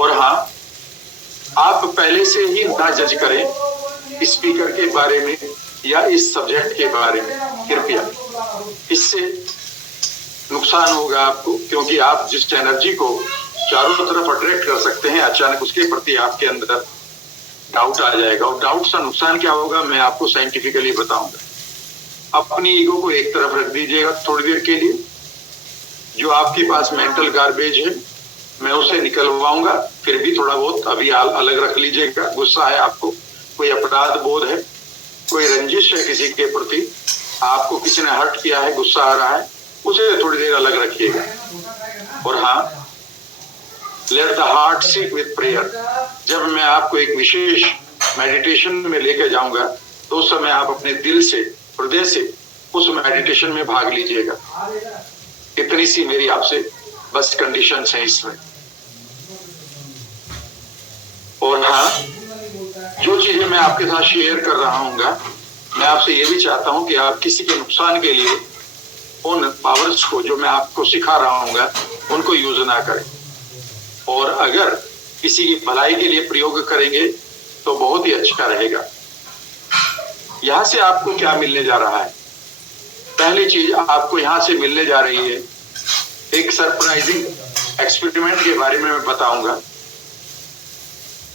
और हाँ, आप पहले से ही ना जज करें स्पीकर के बारे में या इस सब्जेक्ट के बारे में, कृपया। इससे नुकसान होगा आपको, क्योंकि आप जिस एनर्जी को चारों तरफ अट्रैक्ट कर सकते हैं, अचानक उसके प्रति आपके अंदर डाउट आ जाएगा। और डाउट से नुकसान क्या होगा मैं आपको साइंटिफिकली बताऊंगा। अपनी ईगो को एक तरफ रख दीजिएगा थोड़ी देर के लिए। जो आपके पास मेंटल गार्बेज है मैं उसे निकलवाऊंगा, फिर भी थोड़ा बहुत अभी अलग रख लीजिएगा। गुस्सा है आपको, कोई अपराध बोध है, कोई रंजिश है किसी के प्रति, आपको किसी ने हर्ट किया है, गुस्सा आ रहा है, उसे थोड़ी देर अलग रखिएगा। और हाँ, let the heart seek with prayer. जब मैं आपको एक विशेष मेडिटेशन में लेकर जाऊंगा तो उस समय आप अपने दिल से, हृदय से उस मेडिटेशन में भाग लीजिएगा। इतनी सी मेरी आपसे बस कंडीशन है इसमें। और हाँ, जो चीजें मैं आपके साथ शेयर कर रहा हूँ, मैं आपसे ये भी चाहता हूँ कि आप किसी के नुकसान के लिए उन पावर्स को जो मैं आपको सिखा रहा हूँ उनको यूज ना करें। और अगर किसी की भलाई के लिए प्रयोग करेंगे तो बहुत ही अच्छा रहेगा। यहां से आपको क्या मिलने जा रहा है? पहली चीज आपको यहां से मिलने जा रही है, एक सरप्राइजिंग एक्सपेरिमेंट के बारे में मैं बताऊंगा,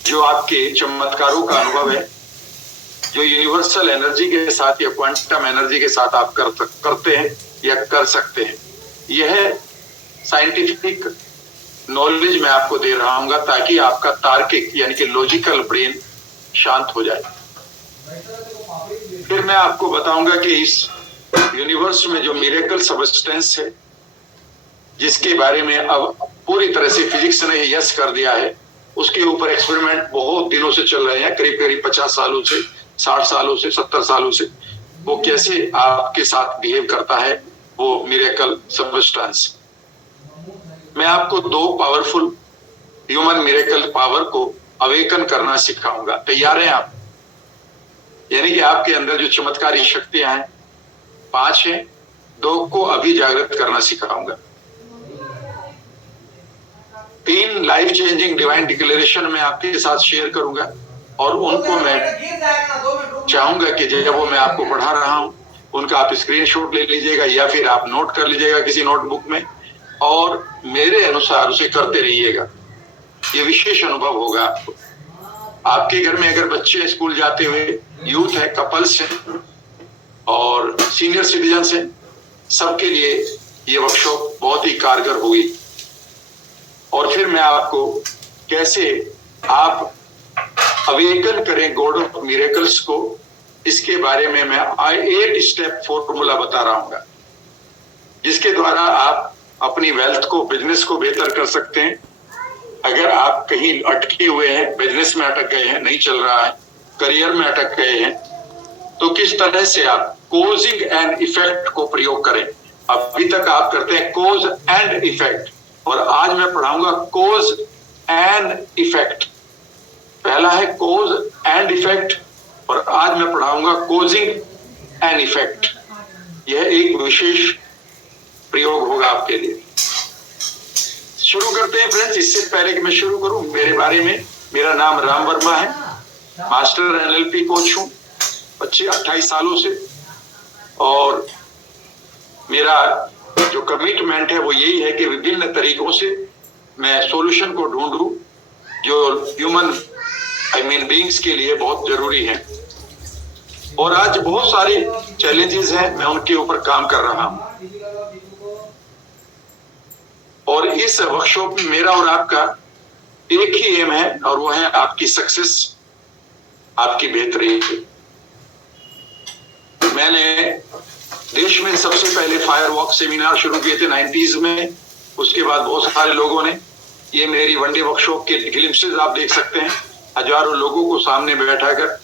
जो आपके चमत्कारों का अनुभव है, जो यूनिवर्सल एनर्जी के साथ या क्वांटम एनर्जी के साथ आप करते हैं या कर सकते हैं। यह साइंटिफिक नॉलेज मैं आपको दे रहा हूँ ताकि आपका तार्किक यानी कि लॉजिकल ब्रेन शांत हो जाए। फिर मैं आपको बताऊंगा कि इस यूनिवर्स में जो मिरेकल सबस्टेंस है, जिसके बारे में अब पूरी तरह से फिजिक्स ने यस कर दिया है, उसके ऊपर एक्सपेरिमेंट बहुत दिनों से चल रहे हैं, करीब करीब 50 सालों से, 60 सालों से, 70 सालों से। वो कैसे आपके साथ बिहेव करता है वो मिरेकल सबस्टेंस। मैं आपको 2 पावरफुल ह्यूमन मिरेकल पावर को अवेकन करना सिखाऊंगा। तैयार हैं आप? यानी कि आपके अंदर जो चमत्कारी शक्तियां हैं 5 हैं, 2 को अभी जागृत करना सिखाऊंगा। 3 लाइफ चेंजिंग डिवाइन डिक्लेरेशन मैं आपके साथ शेयर करूंगा और उनको मैं चाहूंगा कि जब वो मैं आपको पढ़ा रहा हूं उनका आप स्क्रीनशॉट ले लीजिएगा या फिर आप नोट कर लीजिएगा किसी नोटबुक में और मेरे अनुसार उसे करते रहिएगा। ये विशेष अनुभव होगा आपको। आपके घर में अगर बच्चे स्कूल जाते हुए, यूथ है, कपल्स हैं और सीनियर सिटीजन्स हैं, सबके लिए ये वर्कशॉप बहुत ही कारगर होगी। और फिर मैं आपको कैसे आप अवेकन करें गॉड ऑफ मिरेकल्स को, इसके बारे में मैं 8 स्टेप फॉर्मूला बता रहा हूँ, जिसके द्वारा आप अपनी वेल्थ को, बिजनेस को बेहतर कर सकते हैं। अगर आप कहीं अटके हुए हैं, बिजनेस में अटक गए हैं, नहीं चल रहा है, करियर में अटक गए हैं, तो किस तरह से आप कोजिंग एंड इफेक्ट को प्रयोग करें। अभी तक आप करते हैं कोज एंड इफेक्ट और आज मैं पढ़ाऊंगा कोज एंड इफेक्ट। पहला है कोज एंड इफेक्ट और आज मैं पढ़ाऊंगा कोजिंग एंड इफेक्ट। यह एक विशेष प्रयोग होगा आपके लिए। शुरू करते हैं फ्रेंड्स। इससे पहले कि मैं शुरू करूं मेरे बारे में, मेरा नाम राम वर्मा है, मास्टर एनएलपी कोच हूं 28 सालों से और मेरा जो कमिटमेंट है वो यही है कि विभिन्न तरीकों से मैं सॉल्यूशन को ढूंढूं जो ह्यूमन बीइंग्स के लिए बहुत जरूरी है। और आज बहुत सारे चैलेंजेस हैं, मैं उनके ऊपर काम कर रहा हूं और इस वर्कशॉप में मेरा और आपका एक ही एम है और वो है आपकी सक्सेस, आपकी बेहतरी। मैंने देश में सबसे पहले फायर वॉक सेमिनार शुरू किए थे 90s में, उसके बाद बहुत सारे लोगों ने, ये मेरी वनडे वर्कशॉप के ग्लिम्पसेस आप देख सकते हैं, हजारों लोगों को सामने बैठाकर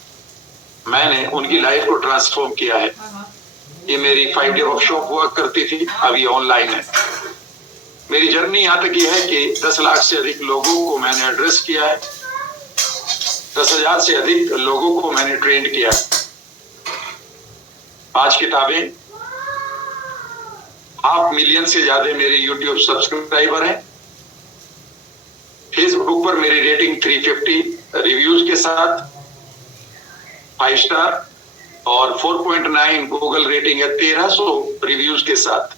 मैंने उनकी लाइफ को ट्रांसफॉर्म किया है। ये मेरी 5 डे वर्कशॉप हुआ करती थी, अभी ऑनलाइन है। मेरी जर्नी यहाँ तक ये है कि 10 लाख से अधिक लोगों को मैंने एड्रेस किया है, 10,000 से अधिक लोगों को मैंने ट्रेन किया है। 5 किताबें, 500,000 से ज्यादा मेरे YouTube सब्सक्राइबर हैं, फेसबुक फेसबुक पर मेरी रेटिंग 350 रिव्यूज के साथ 5 स्टार, और 4.9 गूगल रेटिंग है 1300 रिव्यूज के साथ।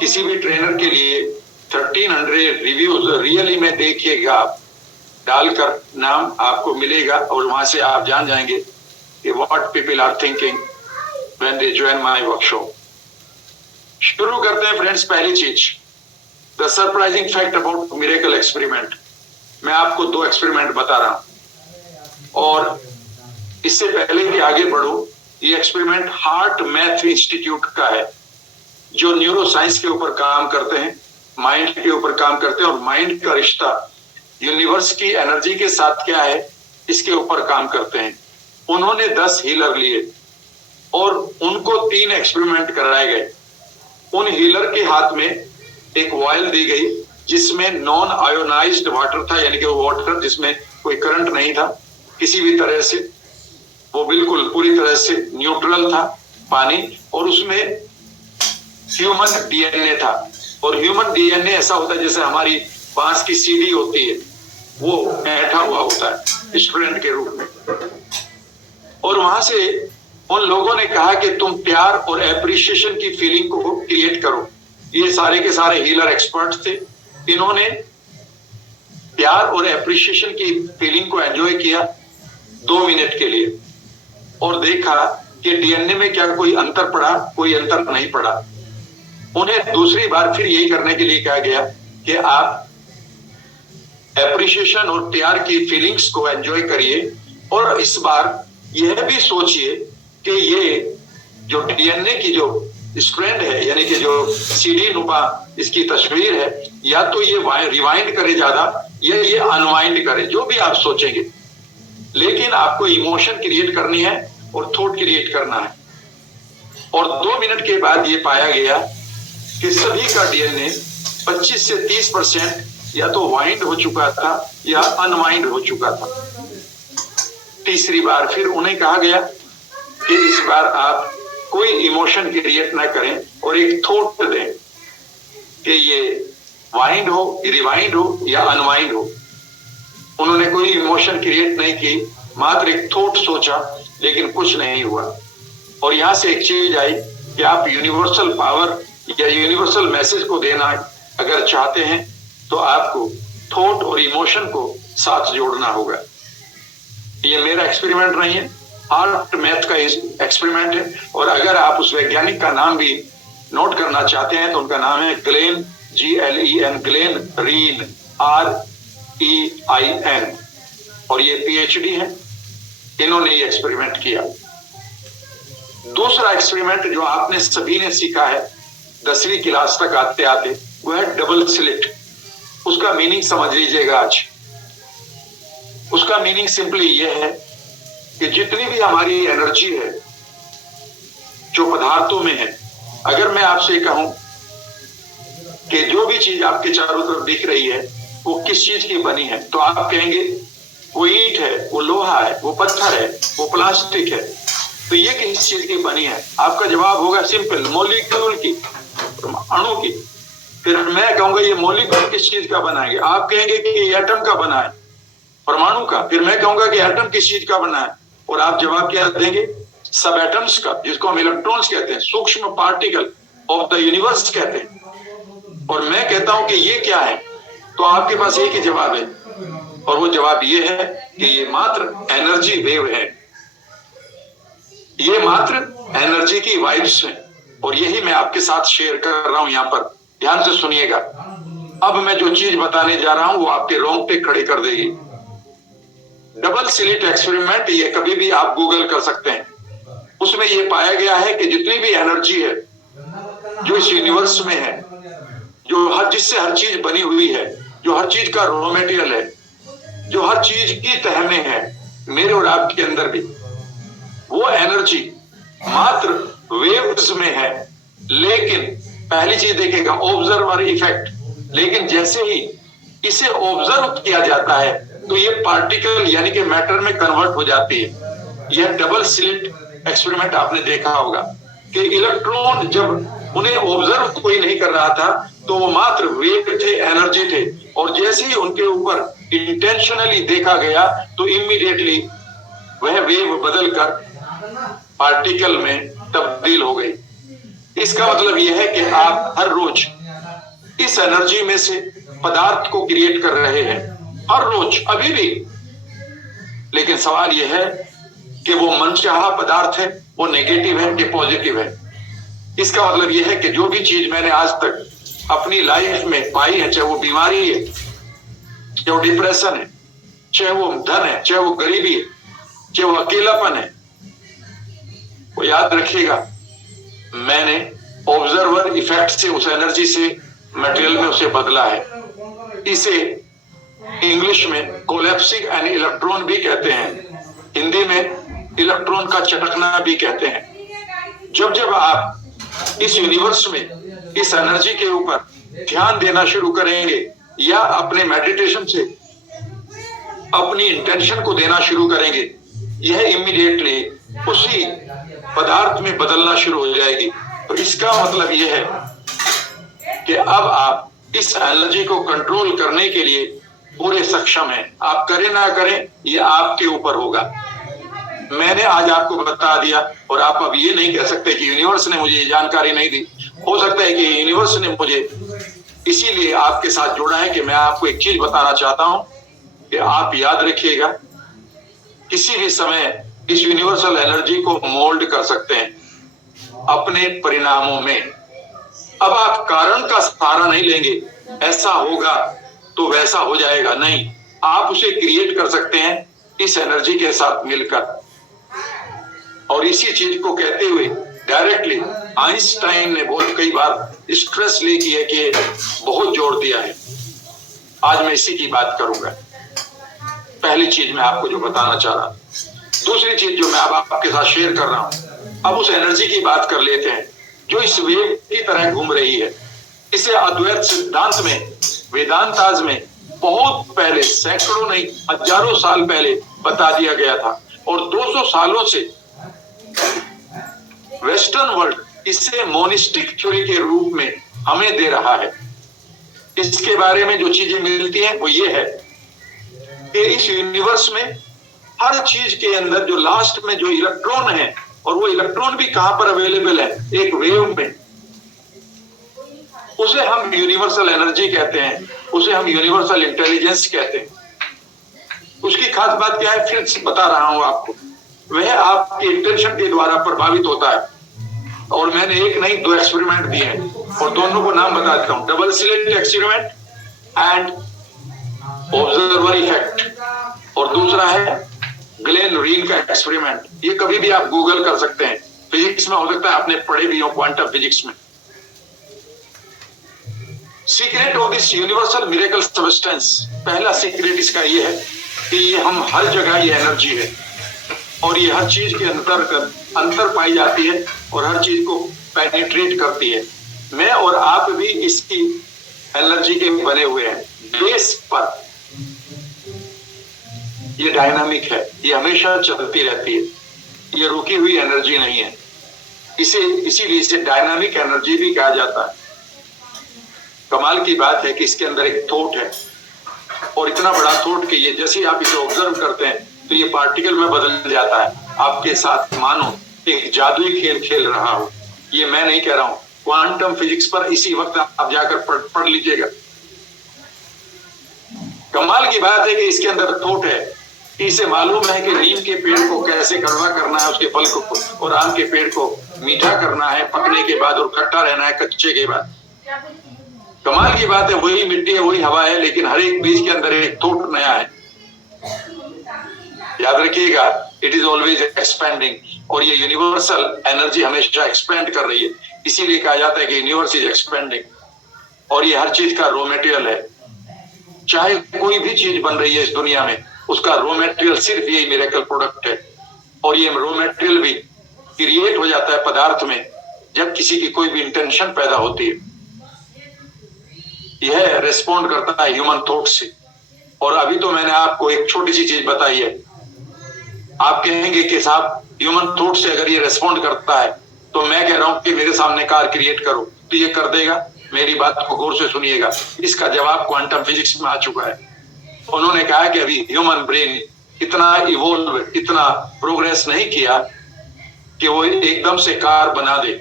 किसी भी ट्रेनर के लिए 1300 रिव्यूज रियली में देखिएगा, आप डालकर नाम आपको मिलेगा और वहां से आप जान जाएंगे कि what people are thinking when they join my workshop. शुरू करते हैं फ्रेंड्स। पहली चीज, the surprising fact about miracle experiment. मैं आपको 2 एक्सपेरिमेंट बता रहा हूं, और इससे पहले कि आगे बढ़ो, ये एक्सपेरिमेंट हार्ट मैथ इंस्टीट्यूट का है, जो न्यूरो साइंस के ऊपर काम करते हैं, माइंड के ऊपर काम करते हैं, और माइंड का रिश्ता यूनिवर्स की एनर्जी के साथ क्या है, इसके ऊपर काम करते हैं। उन्होंने 10 हीलर लिए और उनको 3 एक्सपेरिमेंट कराए गए। उन हीलर के हाथ में एक वायल दी गई जिसमें नॉन आयोनाइज्ड वाटर था, यानी कि वो वाटर जिसमें कोई करंट नहीं था किसी भी तरह से, वो बिल्कुल पूरी तरह से न्यूट्रल था पानी, और उसमें ह्यूमन डीएनए था। और ह्यूमन डीएनए ऐसा होता है जैसे हमारी बांस की सीढ़ी होती है, वो बैठा हुआ होता है स्टूडेंट के रूप में। और वहां से उन लोगों ने कहा कि तुम प्यार और एप्रिसिएशन की फीलिंग को क्रिएट करो। ये सारे के सारे हीलर एक्सपर्ट थे। इन्होंने प्यार और एप्रिसिएशन की फीलिंग को एंजॉय किया 2 मिनट के लिए, और देखा कि डीएनए में क्या कोई अंतर पड़ा, कोई अंतर नहीं पड़ा। उन्हें दूसरी बार फिर यही करने के लिए कहा गया कि आप एप्रिसिएशन और प्यार की फीलिंग्स को एंजॉय करिए, और इस बार यह भी सोचिए कि ये जो डीएनए की जो स्ट्रैंड है, यानी कि जो सीढ़ी नुमा इसकी तस्वीर है, या तो ये रिवाइंड करे ज्यादा या ये अनवाइंड करे, जो भी आप सोचेंगे, लेकिन आपको इमोशन क्रिएट करनी है और थॉट क्रिएट करना है। और 2 मिनट के बाद ये पाया गया कि सभी का डीएनए 25 से 30% या तो वाइंड हो चुका था या अनवाइंड हो चुका था। तीसरी बार फिर उन्हें कहा गया कि इस बार आप कोई इमोशन क्रिएट ना करें और एक थॉट दें कि ये वाइंड हो, रिवाइंड हो या अनवाइंड हो। उन्होंने कोई इमोशन क्रिएट नहीं की, मात्र एक थॉट सोचा, लेकिन कुछ नहीं हुआ। और यहां से एक चीज आई कि आप यूनिवर्सल पावर या यूनिवर्सल मैसेज को देना अगर चाहते हैं तो आपको थॉट और इमोशन को साथ जोड़ना होगा। ये मेरा एक्सपेरिमेंट नहीं है, हार्ट मैथ का एक्सपेरिमेंट है। और अगर आप उस वैज्ञानिक का नाम भी नोट करना चाहते हैं तो उनका नाम है Glen, GLEN, Glen Rein, REIN, और ये PhD है। इन्होंने ये एक्सपेरिमेंट किया। दूसरा एक्सपेरिमेंट जो आपने सभी ने सीखा है 10वीं क्लास तक आते आते, वो है डबल स्लिट। उसका मीनिंग समझ लीजिएगा आज। उसका मीनिंग सिंपली ये है कि जितनी भी हमारी एनर्जी है जो पदार्थों में है, अगर मैं आपसे कहूं कि जो भी चीज आपके चारों तरफ दिख रही है वो किस चीज की बनी है, तो आप कहेंगे वो ईंट है, वो लोहा है, वो पत्थर है, वो प्लास्टिक है। तो ये किस चीज की बनी है? आपका जवाब होगा सिंपल, मॉलिक्यूल की, अणु की। फिर मैं कहूंगा ये मॉलिक्यूल किस चीज का बना है? आप कहेंगे कि एटम का बना है, परमाणु का। फिर मैं कहूंगा कि एटम किस चीज का बना है, और आप जवाब क्या देंगे? सब एटम्स का, जिसको हम इलेक्ट्रॉन्स कहते हैं, सूक्ष्म पार्टिकल ऑफ द यूनिवर्स कहते हैं। और मैं कहता हूं कि ये क्या है, तो आपके पास एक ही जवाब है, और वो जवाब ये है कि ये मात्र एनर्जी वेव है, ये मात्र एनर्जी की वाइब्स है। और यही मैं आपके साथ शेयर कर रहा हूं। यहां पर ध्यान से सुनिएगा। अब मैं जो चीज बताने जा रहा हूं वो आपके रोंगटे खड़े कर देगी। डबल स्लिट एक्सपेरिमेंट, ये कभी भी आप गूगल कर सकते हैं। उसमें ये पाया गया है कि जितनी भी एनर्जी है जो इस यूनिवर्स में है, जो जिससे हर चीज बनी हुई है, जो हर चीज का रॉ मटेरियल है, जो हर चीज की तह में है, मेरे और आपके अंदर भी, वो एनर्जी मात्र वेव्स में है। लेकिन पहली चीज देखेगा ऑब्जर्वर इफेक्ट। लेकिन जैसे ही इसे ऑब्जर्व किया जाता है तो ये पार्टिकल यानी कि मैटर में कन्वर्ट हो जाती है। यह डबल स्लिट एक्सपेरिमेंट आपने देखा होगा कि इलेक्ट्रॉन जब उन्हें ऑब्जर्व कोई नहीं कर रहा था तो वो मात्र वेव थे, एनर्जी थे, और जैसे ही उनके ऊपर इंटेंशनली देखा गया तो इमीडिएटली वह वेव बदलकर पार्टिकल में तब्दील हो गई। इसका मतलब यह है कि आप हर रोज इस एनर्जी में से पदार्थ को क्रिएट कर रहे हैं, हर रोज, अभी भी। लेकिन सवाल यह है कि वो मनचाहा पदार्थ है, वो नेगेटिव है कि पॉजिटिव है। इसका मतलब यह है कि जो भी चीज मैंने आज तक अपनी लाइफ में पाई है, चाहे वो बीमारी है, चाहे वो डिप्रेशन है, चाहे वो धन है, चाहे वो गरीबी है, चाहे वो अकेलापन है, वो याद रखिएगा मैंने ऑब्जर्वर इफेक्ट से, उस एनर्जी से मटेरियल में उसे बदला है। इसे इंग्लिश में कोलैप्सिंग एन इलेक्ट्रॉन भी कहते हैं, हिंदी में इलेक्ट्रॉन का चटकना भी कहते हैं। जब जब आप इस यूनिवर्स में इस एनर्जी के ऊपर ध्यान देना शुरू करेंगे या अपने मेडिटेशन से अपनी इंटेंशन को देना शुरू करेंगे, यह इमीडिएटली उसी पदार्थ में बदलना शुरू हो जाएगी। तो इसका मतलब यह है कि अब आप इस एनर्जी को कंट्रोल करने के लिए पूरे सक्षम हैं। आप करें ना करें, यह आपके ऊपर होगा। मैंने आज आपको बता दिया और आप अब ये नहीं कह सकते कि यूनिवर्स ने मुझे ये जानकारी नहीं दी। हो सकता है कि यूनिवर्स ने मुझे इसीलिए आपके साथ जोड़ा है कि मैं आपको एक चीज बताना चाहता हूं कि आप याद रखिएगा, किसी भी समय इस यूनिवर्सल एनर्जी को मोल्ड कर सकते हैं अपने परिणामों में। अब आप कारण का सहारा नहीं लेंगे, ऐसा होगा तो वैसा हो जाएगा, नहीं, आप उसे क्रिएट कर सकते हैं इस एनर्जी के साथ मिलकर। और इसी चीज को कहते हुए डायरेक्टली आइंस्टाइन ने बहुत कई बार स्ट्रेस लेके कि बहुत जोर दिया है। आज मैं इसी की बात करूंगा। पहली चीज मैं आपको जो बताना चाह रहा, दूसरी चीज जो मैं अब आपके साथ शेयर कर रहा हूं, अब उस एनर्जी की बात कर लेते हैं जो इस वेव की तरह घूम रही है। इसे अद्वैत सिद्धांत में, वेदांताज में बहुत पहले, सैकड़ों नहीं हजारों साल पहले बता दिया गया था। और 200 सालों से वेस्टर्न वर्ल्ड इसे मोनिस्टिक थ्योरी के रूप में हमें दे रहा है। इसके बारे में जो चीजें मिलती हैं वो ये है कि इस यूनिवर्स में हर चीज के अंदर जो लास्ट में जो इलेक्ट्रॉन है, और वो इलेक्ट्रॉन भी कहां पर अवेलेबल है, एक वेव में, उसे हम यूनिवर्सल एनर्जी कहते हैं, उसे हम यूनिवर्सल इंटेलिजेंस कहते हैं। उसकी खास बात क्या है, फिर बता रहा हूं आपको। वह आपके इंटेंशन के द्वारा प्रभावित होता है। और मैंने एक नहीं 2 एक्सपेरिमेंट दिए हैं और दोनों को नाम बता देता हूं, double slit experiment and observer effect. और दूसरा है ग्लेन रीन का एक्सपेरिमेंट। ये कभी भी आप गूगल कर सकते हैं, फिजिक्स में हो सकता है आपने पढ़े भी हो, क्वांटम फिजिक्स में। Secret of this universal miracle substance, पहला सीक्रेट इसका ये है कि ये हम हर जगह ये एनर्जी है और ये हर चीज के अंतर पाई जाती है और हर चीज को पेनिट्रेट करती है। मैं और आप भी इसकी एनर्जी के बने हुए हैं। बेस पर ये डायनामिक है, ये हमेशा चलती रहती है, ये रुकी हुई एनर्जी नहीं है। इसीलिए इसे डायनामिक एनर्जी भी कहा जाता है। कमाल की बात है कि इसके अंदर एक थॉट है और इतना बड़ा थॉट कि ये जैसे आप इसे ऑब्जर्व करते हैं तो ये पार्टिकल में बदल जाता है। आपके साथ मानो एक जादुई खेल खेल रहा हो। ये मैं नहीं कह रहा हूं, क्वांटम फिजिक्स पर इसी वक्त आप जाकर पढ़ लीजिएगा। कमाल की बात है कि इसके अंदर थॉट है। इसे मालूम है कि नीम के पेड़ को कैसे कड़वा करना है, उसके फल को, और आम के पेड़ को मीठा करना है पकने के बाद और खट्टा रहना है कच्चे के बाद। कमाल की बात है, वही मिट्टी है, वही हवा है, लेकिन हर एक बीज के अंदर एक थॉट नया है। याद रखिएगा, इट इज ऑलवेज एक्सपेंडिंग। और ये यूनिवर्सल एनर्जी हमेशा एक्सपेंड कर रही है। इसीलिए कहा जाता है कि यूनिवर्स इज एक्सपेंडिंग। और ये हर चीज का रॉ मटेरियल है। चाहे कोई भी चीज बन रही है इस दुनिया में, उसका रॉ मटेरियल सिर्फ यही मिरेकल प्रोडक्ट है। और ये रॉ मटेरियल भी क्रिएट हो जाता है पदार्थ में जब किसी की कोई भी इंटेंशन पैदा होती है। यह रिस्पॉन्ड करता है ह्यूमन थॉट से। और अभी तो मैंने आपको एक छोटी सी चीज बताई है। आप कहेंगे कि साहब ह्यूमन थॉट से अगर ये रिस्पॉन्ड करता है तो मैं कह रहा हूं कि मेरे सामने कार क्रिएट करो, तो ये कर देगा। मेरी बात को गौर से सुनिएगा, इसका जवाब क्वांटम फिजिक्स में आ चुका है। उन्होंने कहा कि अभी ह्यूमन ब्रेन इतना इवोल्व, इतना प्रोग्रेस नहीं किया कि वो एकदम से कार बना दे।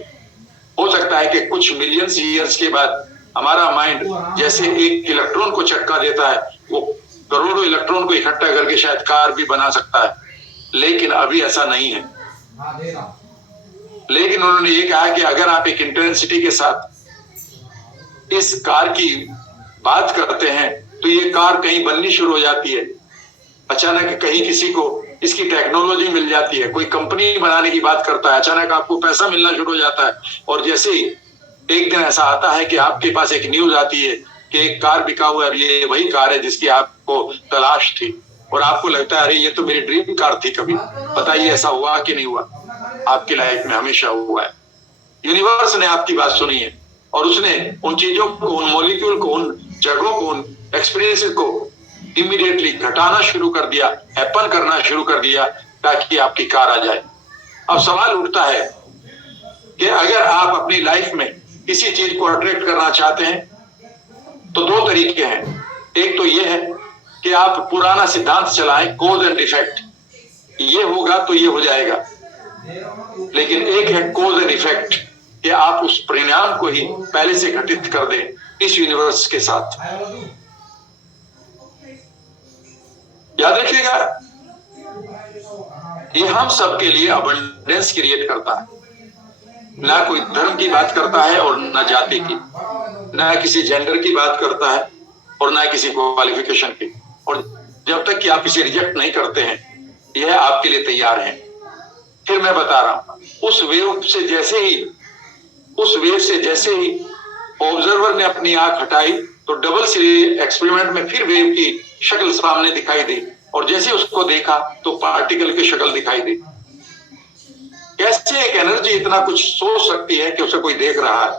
हो सकता है कि कुछ मिलियंस ईयर्स के बाद हमारा माइंड जैसे एक इलेक्ट्रॉन को झटका देता है, वो करोड़ों इलेक्ट्रॉन को इकट्ठा करके शायद कार भी बना सकता है, लेकिन अभी ऐसा नहीं है। लेकिन उन्होंने ये कहा कि अगर आप एक इंटेंसिटी के साथ इस कार की बात करते हैं तो ये कार कहीं बननी शुरू हो जाती है। अचानक कहीं किसी को इसकी टेक्नोलॉजी मिल जाती है, कोई कंपनी बनाने की बात करता है, अचानक आपको पैसा मिलना शुरू हो जाता है, और जैसे ही एक दिन ऐसा आता है कि आपके पास एक न्यूज आती है कि एक कार बिका हुआ है, ये वही कार है जिसकी आपको तलाश थी, और आपको लगता है अरे ये तो मेरी ड्रीम कार थी कभी। बताइए ऐसा हुआ कि नहीं हुआ? आपकी लाइफ में हमेशा हुआ है। यूनिवर्स ने आपकी बात सुनी है और उसने उन चीजों को, उन मॉलिक्यूल को, उन जगहों को, उन एक्सपीरियंसेस को इमीडिएटली घटाना शुरू कर दिया, हैपन करना शुरू कर दिया ताकि आपकी कार आ जाए। अब सवाल उठता है कि अगर आप अपनी लाइफ में किसी चीज को अट्रैक्ट करना चाहते हैं तो दो तरीके हैं। एक तो ये है कि आप पुराना सिद्धांत चलाएं, कॉज एंड इफेक्ट, ये होगा तो ये हो जाएगा। लेकिन एक है कॉज एंड इफेक्ट, कि आप उस परिणाम को ही पहले से घटित कर दें इस यूनिवर्स के साथ। याद रखिएगा, ये हम सबके लिए अबंडेंस क्रिएट करता है। ना कोई धर्म की बात करता है और ना जाति की, ना किसी जेंडर की बात करता है और ना किसी क्वालिफिकेशन की। और जब तक कि आप इसे रिजेक्ट नहीं करते हैं, यह आपके लिए तैयार है। फिर मैं बता रहा हूं, उस वेव से जैसे ही ऑब्जर्वर ने अपनी आंख हटाई तो डबल स्लिट एक्सपेरिमेंट में फिर वेव की शक्ल सामने दिखाई दी, और जैसे उसको देखा तो पार्टिकल की शक्ल दिखाई दी। कैसे एक एनर्जी इतना कुछ सोच सकती है कि उसे कोई देख रहा है?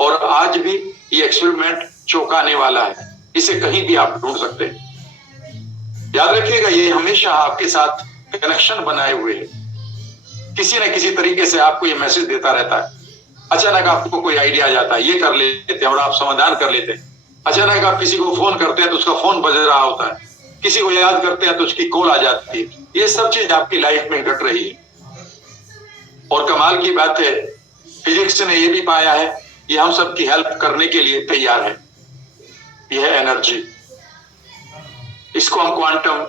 और आज भी ये एक्सपेरिमेंट चौंकाने वाला है, इसे कहीं भी आप ढूंढ सकते हैं। याद रखिएगा, ये हमेशा आपके साथ कनेक्शन बनाए हुए है, किसी न किसी तरीके से आपको ये मैसेज देता रहता है। अचानक आपको कोई आइडिया आ जाता है, ये कर लेते हैं, और आप समाधान कर लेते हैं। अचानक आप किसी को फोन करते हैं तो उसका फोन बज रहा होता है, किसी को याद करते हैं तो उसकी कॉल आ जाती है। ये सब चीज आपकी लाइफ में घट रही है। और कमाल की बात है, फिजिक्स ने ये भी पाया है, ये हम सब की हेल्प करने के लिए तैयार है। यह एनर्जी, इसको हम क्वांटम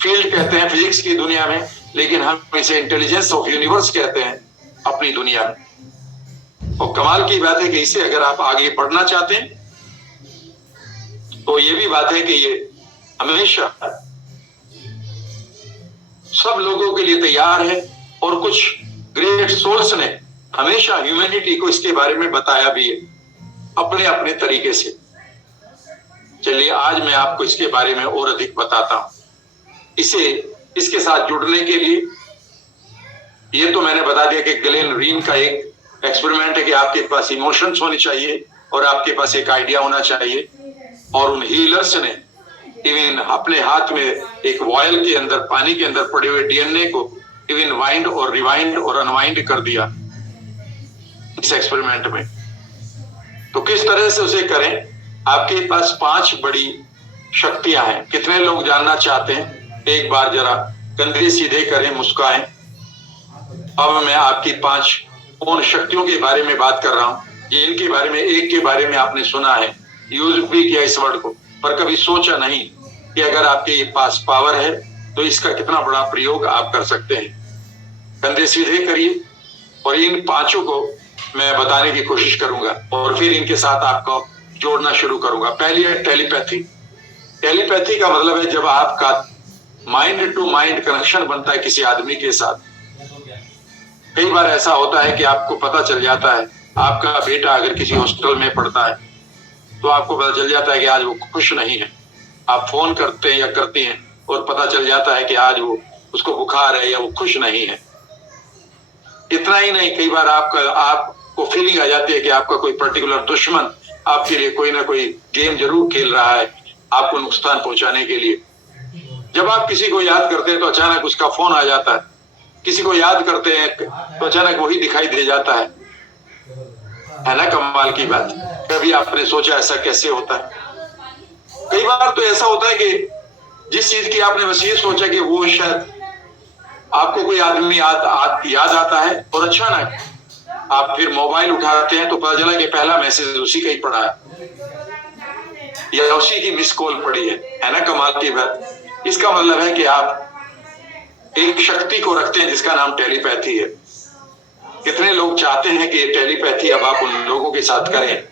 फील्ड कहते हैं फिजिक्स की दुनिया में, लेकिन हम इसे इंटेलिजेंस ऑफ यूनिवर्स कहते हैं अपनी दुनिया में। और कमाल की बात है कि इसे अगर आप आगे बढ़ना चाहते हैं तो ये भी बात है कि ये हमेशा सब लोगों के लिए तैयार है, और कुछ ग्रेट सोल्स ने हमेशा ह्यूमैनिटी को इसके बारे में बताया भी है अपने अपने तरीके से। चलिए आज मैं आपको इसके बारे में और अधिक बताता हूं। इसके साथ जुड़ने के लिए ये तो मैंने बता दिया कि गलेन रीन का एक एक्सपेरिमेंट है कि आपके पास इमोशंस होने चाहिए और आपके पास एक आइडिया होना चाहिए। और उन हीलर्स ने इवन अपने हाथ में एक वॉयल के अंदर, पानी के अंदर पड़े हुए डीएनए को इवन वाइंड और रिवाइंड और अनवाइंड कर दिया इस एक्सपेरिमेंट में। तो किस तरह से उसे करें? आपके पास 5 बड़ी शक्तियां हैं। कितने लोग जानना चाहते हैं? एक बार जरा कंधे सीधे करें, मुस्काएं। अब मैं आपकी 5 उन शक्तियों के बारे में बात कर रहा हूं जिनके बारे में एक के बारे में आपने सुना है, यूज भी किया इस वर्ड को, पर कभी सोचा नहीं कि अगर आपके पास पावर है तो इसका कितना बड़ा प्रयोग आप कर सकते हैं। कंधे सीधे करिए और इन 5 को मैं बताने की कोशिश करूंगा और फिर इनके साथ आपको जोड़ना शुरू करूंगा। पहली है टेलीपैथी। टेलीपैथी का मतलब है जब आपका माइंड टू माइंड कनेक्शन बनता है किसी आदमी के साथ। कई बार ऐसा होता है कि आपको पता चल जाता है, आपका बेटा अगर किसी हॉस्पिटल में पड़ता है तो आपको पता चल जाता है कि आज वो खुश नहीं है। आप फोन करते हैं या करती हैं और पता चल जाता है कि आज वो, उसको बुखार है या वो खुश नहीं है। इतना ही नहीं, कई बार आपको फीलिंग आ जाती है कि आपका कोई पर्टिकुलर दुश्मन आपके लिए कोई ना कोई गेम जरूर खेल रहा है आपको नुकसान पहुंचाने के लिए। जब आप किसी को याद करते हैं तो अचानक उसका फोन आ जाता है, किसी को याद करते हैं तो अचानक वही दिखाई दे जाता है ना? कमाल की बात। कभी आपने सोचा ऐसा कैसे होता है? कई बार तो ऐसा होता है कि जिस चीज की आपने बस ये सोचा कि वो शायद आपको कोई आदमी याद आता है और अचानक आप फिर मोबाइल उठाते हैं तो पता चला कि पहला मैसेज उसी का ही पड़ा है या उसी की मिस कॉल पड़ी है ना। कमाल की बात। इसका मतलब है कि आप एक शक्ति को रखते हैं जिसका नाम टेलीपैथी है। कितने लोग चाहते हैं कि टेलीपैथी अब आप उन लोगों के साथ करें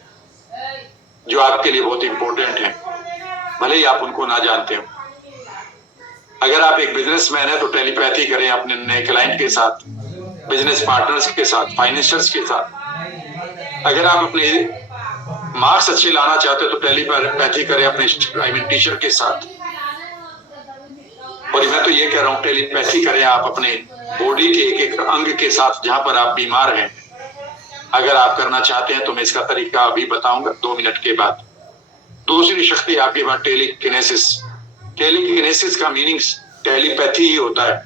जो आपके लिए बहुत इंपॉर्टेंट है, भले ही आप उनको ना जानते हो। अगर आप एक बिजनेसमैन है तो टेलीपैथी करें अपने नए क्लाइंट के साथ, बिजनेस पार्टनर्स के साथ, फाइनेंसर्स के साथ। अगर आप अपने मार्क्स अच्छे लाना चाहते हो तो टेलीपैथी करें अपने टीचर के साथ। और मैं तो ये कह रहा हूँ टेलीपैथी करें आप अपने बॉडी के एक एक अंग के साथ जहां पर आप बीमार हैं। अगर आप करना चाहते हैं तो मैं इसका तरीका अभी बताऊंगा 2 मिनट के बाद। दूसरी शक्ति आपके पास टेलीकिनेसिस। टेलीकिनेसिस का मीनिंग्स टेलीपैथी ही होता है।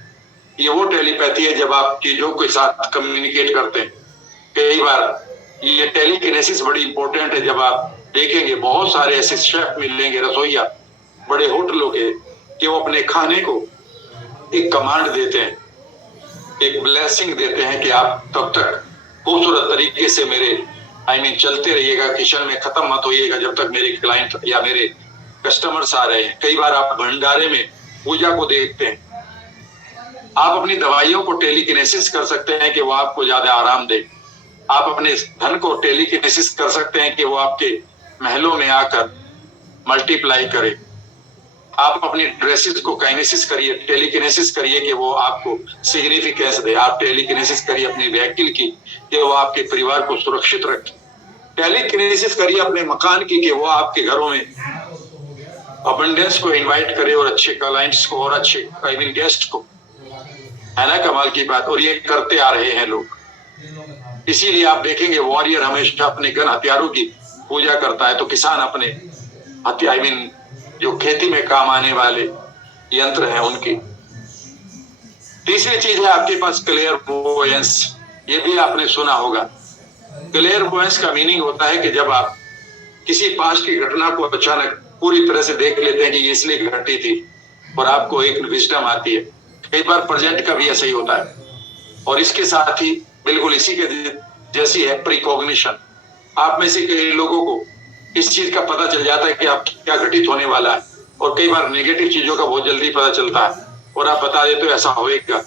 ये वो टेलीपैथी है जब आप चीजों के साथ कम्युनिकेट करते हैं। कई बार ये टेलीकिनेसिस बड़ी इंपॉर्टेंट है। जब आप देखेंगे बहुत सारे ऐसे शेफ मिलेंगे, रसोइया बड़े होटलों के, कि वो अपने खाने को एक कमांड देते हैं, एक ब्लेसिंग देते हैं कि आप तब तक खूबसूरत तरीके से मेरे चलते रहिएगा, किचन में खत्म मत होइएगा जब तक मेरे क्लाइंट या मेरे कस्टमर्स आ रहे हैं। कई बार आप भंडारे में पूजा को देखते हैं। आप अपनी दवाइयों को टेलीकिनेसिस कर सकते हैं कि वो आपको ज्यादा आराम दे। आप अपने धन को टेलीकिनेसिस कर सकते हैं कि वो आपके महलों में आकर मल्टीप्लाई करे। आप अपनी ड्रेसेस को काइनेसिस करिए, टेलीकिनेसिस करिए कि वो आपको सिग्निफिकेंस दे। आप टेलीकिनेसिस करिए अपनी व्हीकल की कि वो आपके परिवार को सुरक्षित रखे। टेलीकिनेसिस करिए अपने मकान की कि वो आपके घरों में अबंडेंस को इनवाइट करे और अच्छे क्लाइंट्स को और अच्छे गेस्ट को, है ना। कमाल की बात। और ये करते आ रहे हैं लोग। इसीलिए आप देखेंगे वॉरियर हमेशा अपने गन हथियारों की पूजा करता है, तो किसान अपने जो खेती में काम आने वाले यंत्र हैं उनकी। तीसरी चीज है आपके पास क्लेयरवॉयंस। ये भी आपने सुना होगा। क्लेयरवॉयंस का मीनिंग होता है कि जब आप किसी पास्ट की घटना को अचानक पूरी तरह से देख लेते हैं कि ये इसलिए घटी थी और आपको एक विजडम आती है। कई बार प्रेजेंट का भी ऐसा ही होता है। और इसके साथ ही बिल्कुल इसी के जैसी है प्रीकॉग्निशन। आप में से कई लोगों को इस चीज का पता चल जाता है कि आप क्या घटित होने वाला है। और कई बार नेगेटिव चीजों का बहुत जल्दी पता चलता है और आप बता देते हो ऐसा होएगा।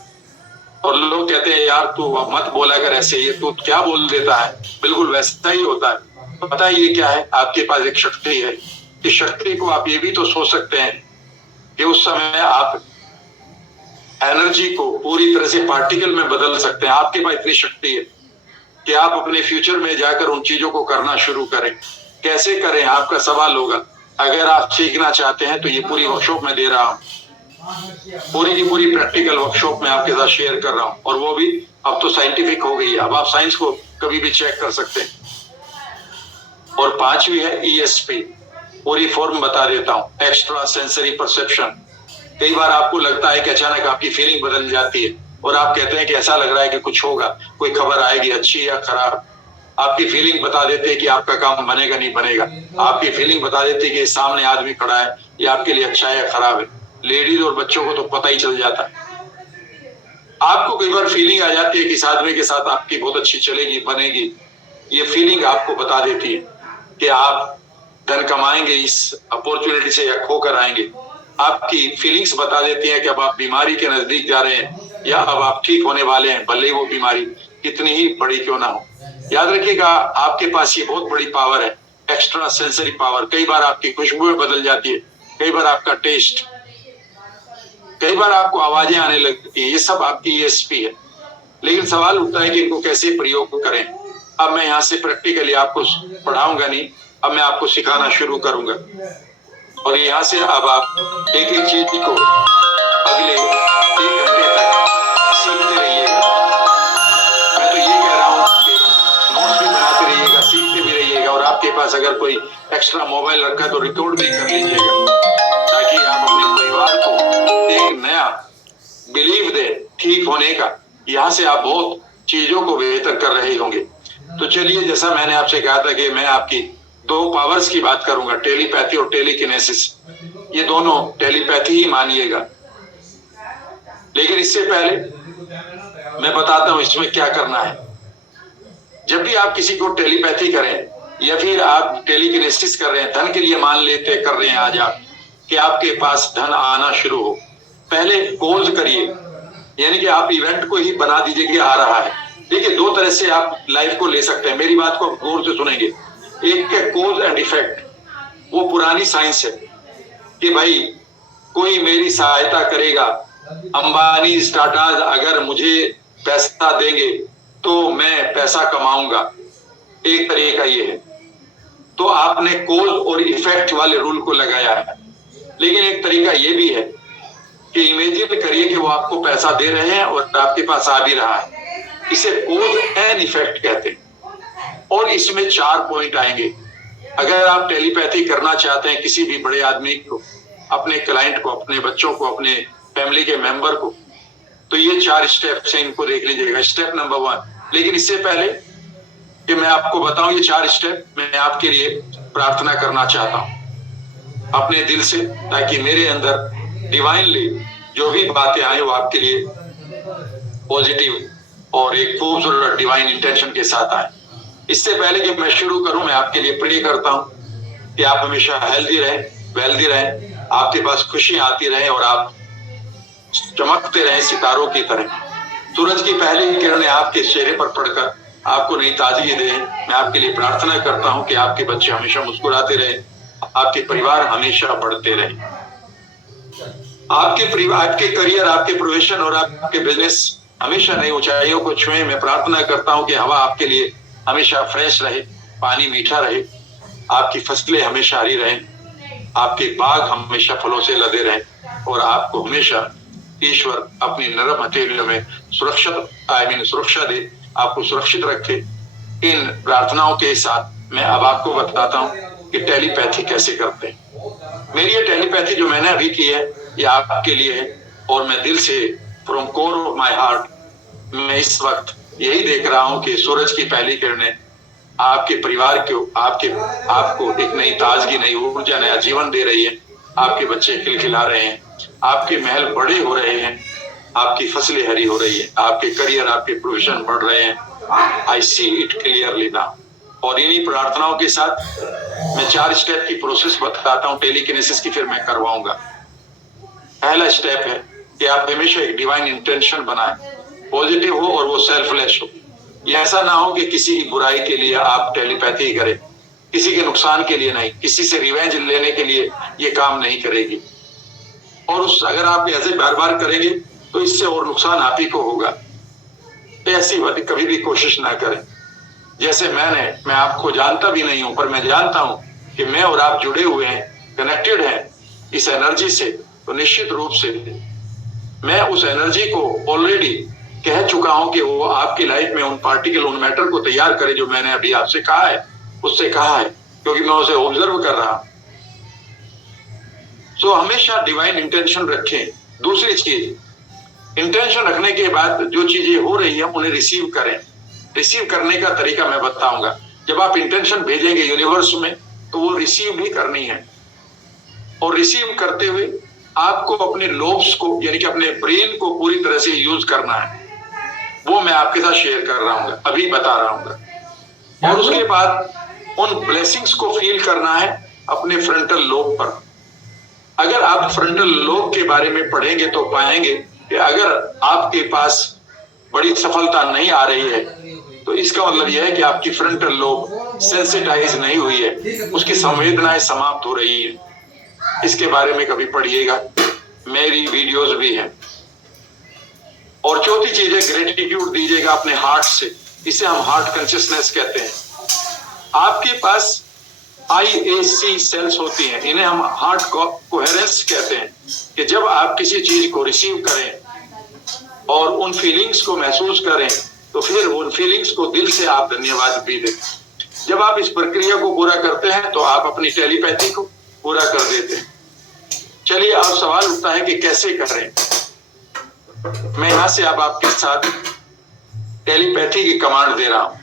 और लोग कहते हैं यार तू मत बोला कर ऐसे, ये तू क्या बोल देता है। बिल्कुल वैसा ही होता है। पता है ये क्या है? आपके पास एक शक्ति है। इस शक्ति को आप ये भी तो सोच सकते हैं कि उस समय आप एनर्जी को पूरी तरह से पार्टिकल में बदल सकते हैं। आपके पास इतनी शक्ति है कि आप अपने फ्यूचर में जाकर उन चीजों को करना शुरू करें। कैसे करें आपका सवाल होगा। अगर आप सीखना चाहते हैं तो ये पूरी वर्कशॉप में दे रहा हूँ, पूरी की पूरी प्रैक्टिकल वर्कशॉप में आपके साथ शेयर कर रहा हूँ। और वो भी अब तो साइंटिफिक हो गई है, अब आप साइंस को कभी भी चेक कर सकते हैं। और 5वीं है ESP। पूरी फॉर्म बता देता हूँ, एक्स्ट्रा सेंसरी परसेप्शन। कई बार आपको लगता है कि अचानक आपकी फीलिंग बदल जाती है और आप कहते हैं कि ऐसा लग रहा है कि कुछ होगा, कोई खबर आएगी अच्छी या खराब। आपकी फीलिंग बता देते हैं कि आपका काम बनेगा नहीं बनेगा। आपकी फीलिंग बता देती है कि सामने आदमी खड़ा है, ये आपके लिए अच्छा है या खराब है। लेडीज और बच्चों को तो पता ही चल जाता है। आपको कई बार फीलिंग आ जाती है कि इस आदमी के साथ आपकी बहुत अच्छी चलेगी, बनेगी। ये फीलिंग आपको बता देती है कि आप धन कमाएंगे इस अपॉर्चुनिटी से या खोकर आएंगे। आपकी फीलिंग्स बता देती हैं कि अब आप बीमारी के नजदीक जा रहे हैं या अब आप ठीक होने वाले हैं, भले ही वो बीमारी कितनी ही बड़ी क्यों ना हो। याद रखिएगा आपके पास ये बहुत बड़ी पावर है, एक्स्ट्रा सेंसरी पावर। कई बार आपकी खुशबू बदल जाती है, कई बार आपका टेस्ट, कई बार आपको आवाजें आने लगती है। ये सब आपकी ESP है। लेकिन सवाल उठता है कि इनको कैसे प्रयोग करें। अब मैं यहाँ से प्रैक्टिकली आपको पढ़ाऊंगा नहीं, अब मैं आपको सिखाना शुरू करूंगा। और यहाँ से अब आप एक एक चीज को अगले 1 घंटे तक सीखते रहिएगा। मैं तो ये कह रहा हूँ कि नोट्स भी बनाते रहिएगा, सीखते भी रहिएगा। और आपके पास अगर कोई एक्स्ट्रा मोबाइल रखा है तो रिकॉर्ड भी कर लीजिएगा, ताकि आप अपने परिवार को एक नया बिलीव दे ठीक होने का। यहाँ से आप बहुत चीजों को बेहतर कर रहे होंगे। तो चलिए, जैसा मैंने आपसे कहा था कि मैं आपकी दो पावर्स की बात करूंगा, टेलीपैथी और टेलीकिनेसिस। ये दोनों टेलीपैथी ही मानिएगा, लेकिन इससे पहले मैं बताता हूं इसमें क्या करना है। जब भी आप किसी को टेलीपैथी करें या फिर आप टेलीकिनेसिस कर रहे हैं, धन के लिए मान लेते कर रहे हैं आज आप कि आपके पास धन आना शुरू हो, पहले कोज करिए, यानी कि आप इवेंट को ही बना दीजिए कि आ रहा है। देखिए, दो तरह से आप लाइफ को ले सकते हैं, मेरी बात को गौर से सुनेंगे। एक है कोज एंड इफेक्ट, वो पुरानी साइंस है कि भाई कोई मेरी सहायता करेगा, अंबानी टाटा अगर मुझे पैसा देंगे तो मैं पैसा कमाऊंगा, एक तरीका ये है। तो आपने कोज और इफेक्ट वाले रूल को लगाया है। लेकिन एक तरीका ये भी है कि इमेजिन करिए कि वो आपको पैसा दे रहे हैं और आपके पास आ भी रहा है, इसे कोज एंड इफेक्ट कहते हैं। और इसमें 4 पॉइंट आएंगे। अगर आप टेलीपैथी करना चाहते हैं किसी भी बड़े आदमी को, अपने क्लाइंट को, अपने बच्चों को, अपने फैमिली के मेंबर को, तो ये 4 स्टेप्स हैं, इनको देख लीजिएगा। स्टेप नंबर 1, लेकिन इससे पहले कि मैं आपको बताऊं ये 4 स्टेप, मैं आपके लिए प्रार्थना करना चाहता हूं अपने दिल से, ताकि मेरे अंदर डिवाइनली जो भी बातें आए वो आपके लिए पॉजिटिव और एक खूबसूरत डिवाइन इंटेंशन के साथ आए। इससे पहले कि मैं शुरू करूं, मैं आपके लिए प्रे करता हूं कि आप हमेशा हेल्दी रहें, वेल्दी रहें, आपके पास खुशी आती रहे और आप चमकते रहें सितारों की तरह। सूरज की पहली किरणें आपके चेहरे पर पड़कर आपको नई ताजगी दें। मैं आपके लिए प्रार्थना करता हूं कि आपके बच्चे हमेशा मुस्कुराते रहें, आपके परिवार हमेशा बढ़ते रहें, आपके परिवार, आपके करियर, आपके प्रोफेशन और आपके बिजनेस हमेशा नई ऊंचाइयों को छुए। मैं प्रार्थना करता हूं कि हवा आपके लिए हमेशा फ्रेश रहे, पानी मीठा रहे, आपकी फसलें हमेशा हरी रहें, आपके बाग हमेशा फलों से लदे रहें और आपको हमेशा ईश्वर अपनी नरम हथेलियों में सुरक्षा दे, आपको सुरक्षित रखे। इन प्रार्थनाओं के साथ मैं अब आपको बताता हूँ कि टेलीपैथी कैसे करते हैं। मेरी ये टेलीपैथी जो मैंने अभी की है ये आपके लिए है और मैं दिल से from core of my heart मैं इस वक्त यही देख रहा हूँ कि सूरज की पहली किरणें आपके परिवार को, आपको एक नई ताजगी, नई ऊर्जा, नया जीवन दे रही है। आपके बच्चे खिलखिला रहे हैं, आपके महल बड़े हो रहे हैं, आपकी फसलें हरी हो रही है, आपके करियर, आपके प्रोफेशन बढ़ रहे हैं। आई सी इट क्लियरली नाउ। और इन्हीं प्रार्थनाओं के साथ मैं 4 स्टेप की प्रोसेस बताता हूँ टेलीकिनेसिस की, फिर मैं करवाऊंगा। पहला स्टेप है कि आप हमेशा एक डिवाइन इंटेंशन बनाएं, पॉजिटिव हो और वो सेल्फलेस हो। ये ऐसा ना हो कि किसी की बुराई के लिए आप टेलीपैथी करें, किसी के नुकसान के लिए नहीं, किसी से रिवेंज लेने के लिए ये काम नहीं करेगी। और अगर आप ऐसे बार बार करेंगे तो इससे और नुकसान आप ही को होगा। ऐसी कभी भी कोशिश ना करें। जैसे मैं आपको जानता भी नहीं हूं, पर मैं जानता हूं कि मैं और आप जुड़े हुए हैं, कनेक्टेड हैं इस एनर्जी से, तो निश्चित रूप से मैं उस एनर्जी को ऑलरेडी कह चुका हूं कि वो आपकी लाइफ में उन पार्टिकल, उन मैटर को तैयार करे जो मैंने अभी आपसे कहा है, उससे कहा है, क्योंकि मैं उसे ऑब्जर्व कर रहा हूं। सो हमेशा डिवाइन इंटेंशन रखें। दूसरी चीज, इंटेंशन रखने के बाद जो चीजें हो रही है उन्हें रिसीव करें। रिसीव करने का तरीका मैं बताऊंगा। जब आप इंटेंशन भेजेंगे यूनिवर्स में तो वो रिसीव भी करनी है, और रिसीव करते हुए आपको अपने लोब्स को, यानी कि अपने ब्रेन को पूरी तरह से यूज करना है। वो मैं आपके साथ शेयर कर रहा हूँ, अभी बता रहा हूँ। और उसके बाद उन ब्लेसिंग्स को फील करना है अपने फ्रंटल लोब पर। अगर आप फ्रंटल लोब के बारे में पढ़ेंगे तो पाएंगे कि अगर आपके पास बड़ी सफलता नहीं आ रही है तो इसका मतलब यह है कि आपकी फ्रंटल लोब सेंसिटाइज नहीं हुई है, उसकी संवेदनाएं समाप्त हो रही है। इसके बारे में कभी पढ़िएगा, मेरी वीडियोस भी हैं। और चौथी चीज है ग्रेटिट्यूड दीजिएगा अपने हार्ट से। इसे हम हार्ट कॉन्शियसनेस कहते हैं। आपके पास IAC सेल्स होती हैं, इन्हें हम हार्ट कोहेरेंस कहते हैं, कि जब आप किसी चीज को रिसीव करें और उन फीलिंग्स को महसूस करें तो फिर उन फीलिंग्स को दिल से आप धन्यवाद भी दें। जब आप इस प्रक्रिया को पूरा करते हैं तो आप अपनी टेलीपैथी को पूरा कर देते हैं। चलिए, अब सवाल उठता है कि कैसे करें। मैं यहां से अब आपके साथ टेलीपैथी की कमांड दे रहा हूं।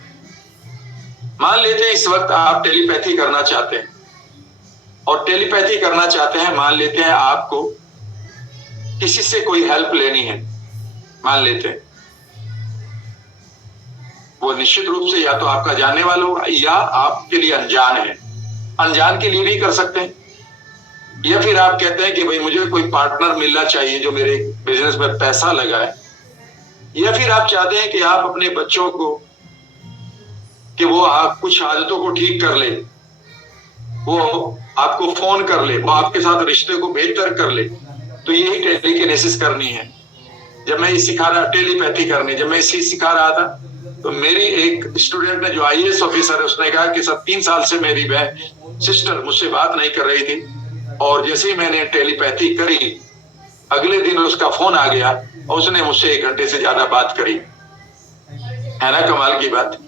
मान लेते हैं इस वक्त आप टेलीपैथी करना चाहते हैं, और टेलीपैथी करना चाहते हैं, मान लेते हैं आपको किसी से कोई हेल्प लेनी है, मान लेते हैं वो निश्चित रूप से या तो आपका जानने वाला होगा या आपके लिए अनजान है, अनजान के लिए भी कर सकते हैं। या फिर आप कहते हैं कि भाई मुझे कोई पार्टनर मिलना चाहिए जो मेरे बिजनेस में पैसा लगाए, या फिर आप चाहते हैं कि आप अपने बच्चों को कि वो आप कुछ आदतों को ठीक कर ले, वो आपको फोन कर ले, वो आपके साथ रिश्ते को बेहतर कर ले, तो यही टेलीकिनेसिस करनी है। जब मैं ये सिखा रहा टेलीपैथी करनी, जब मैं इसी सिखा रहा था तो मेरी एक स्टूडेंट ने जो आईएएस ऑफिसर है उसने कहा कि सब 3 साल से मेरी बहन सिस्टर मुझसे बात नहीं कर रही थी, और जैसे ही मैंने टेलीपैथी करी अगले दिन उसका फोन आ गया और उसने मुझसे 1 घंटे से ज्यादा बात करी। है ना कमाल की बात।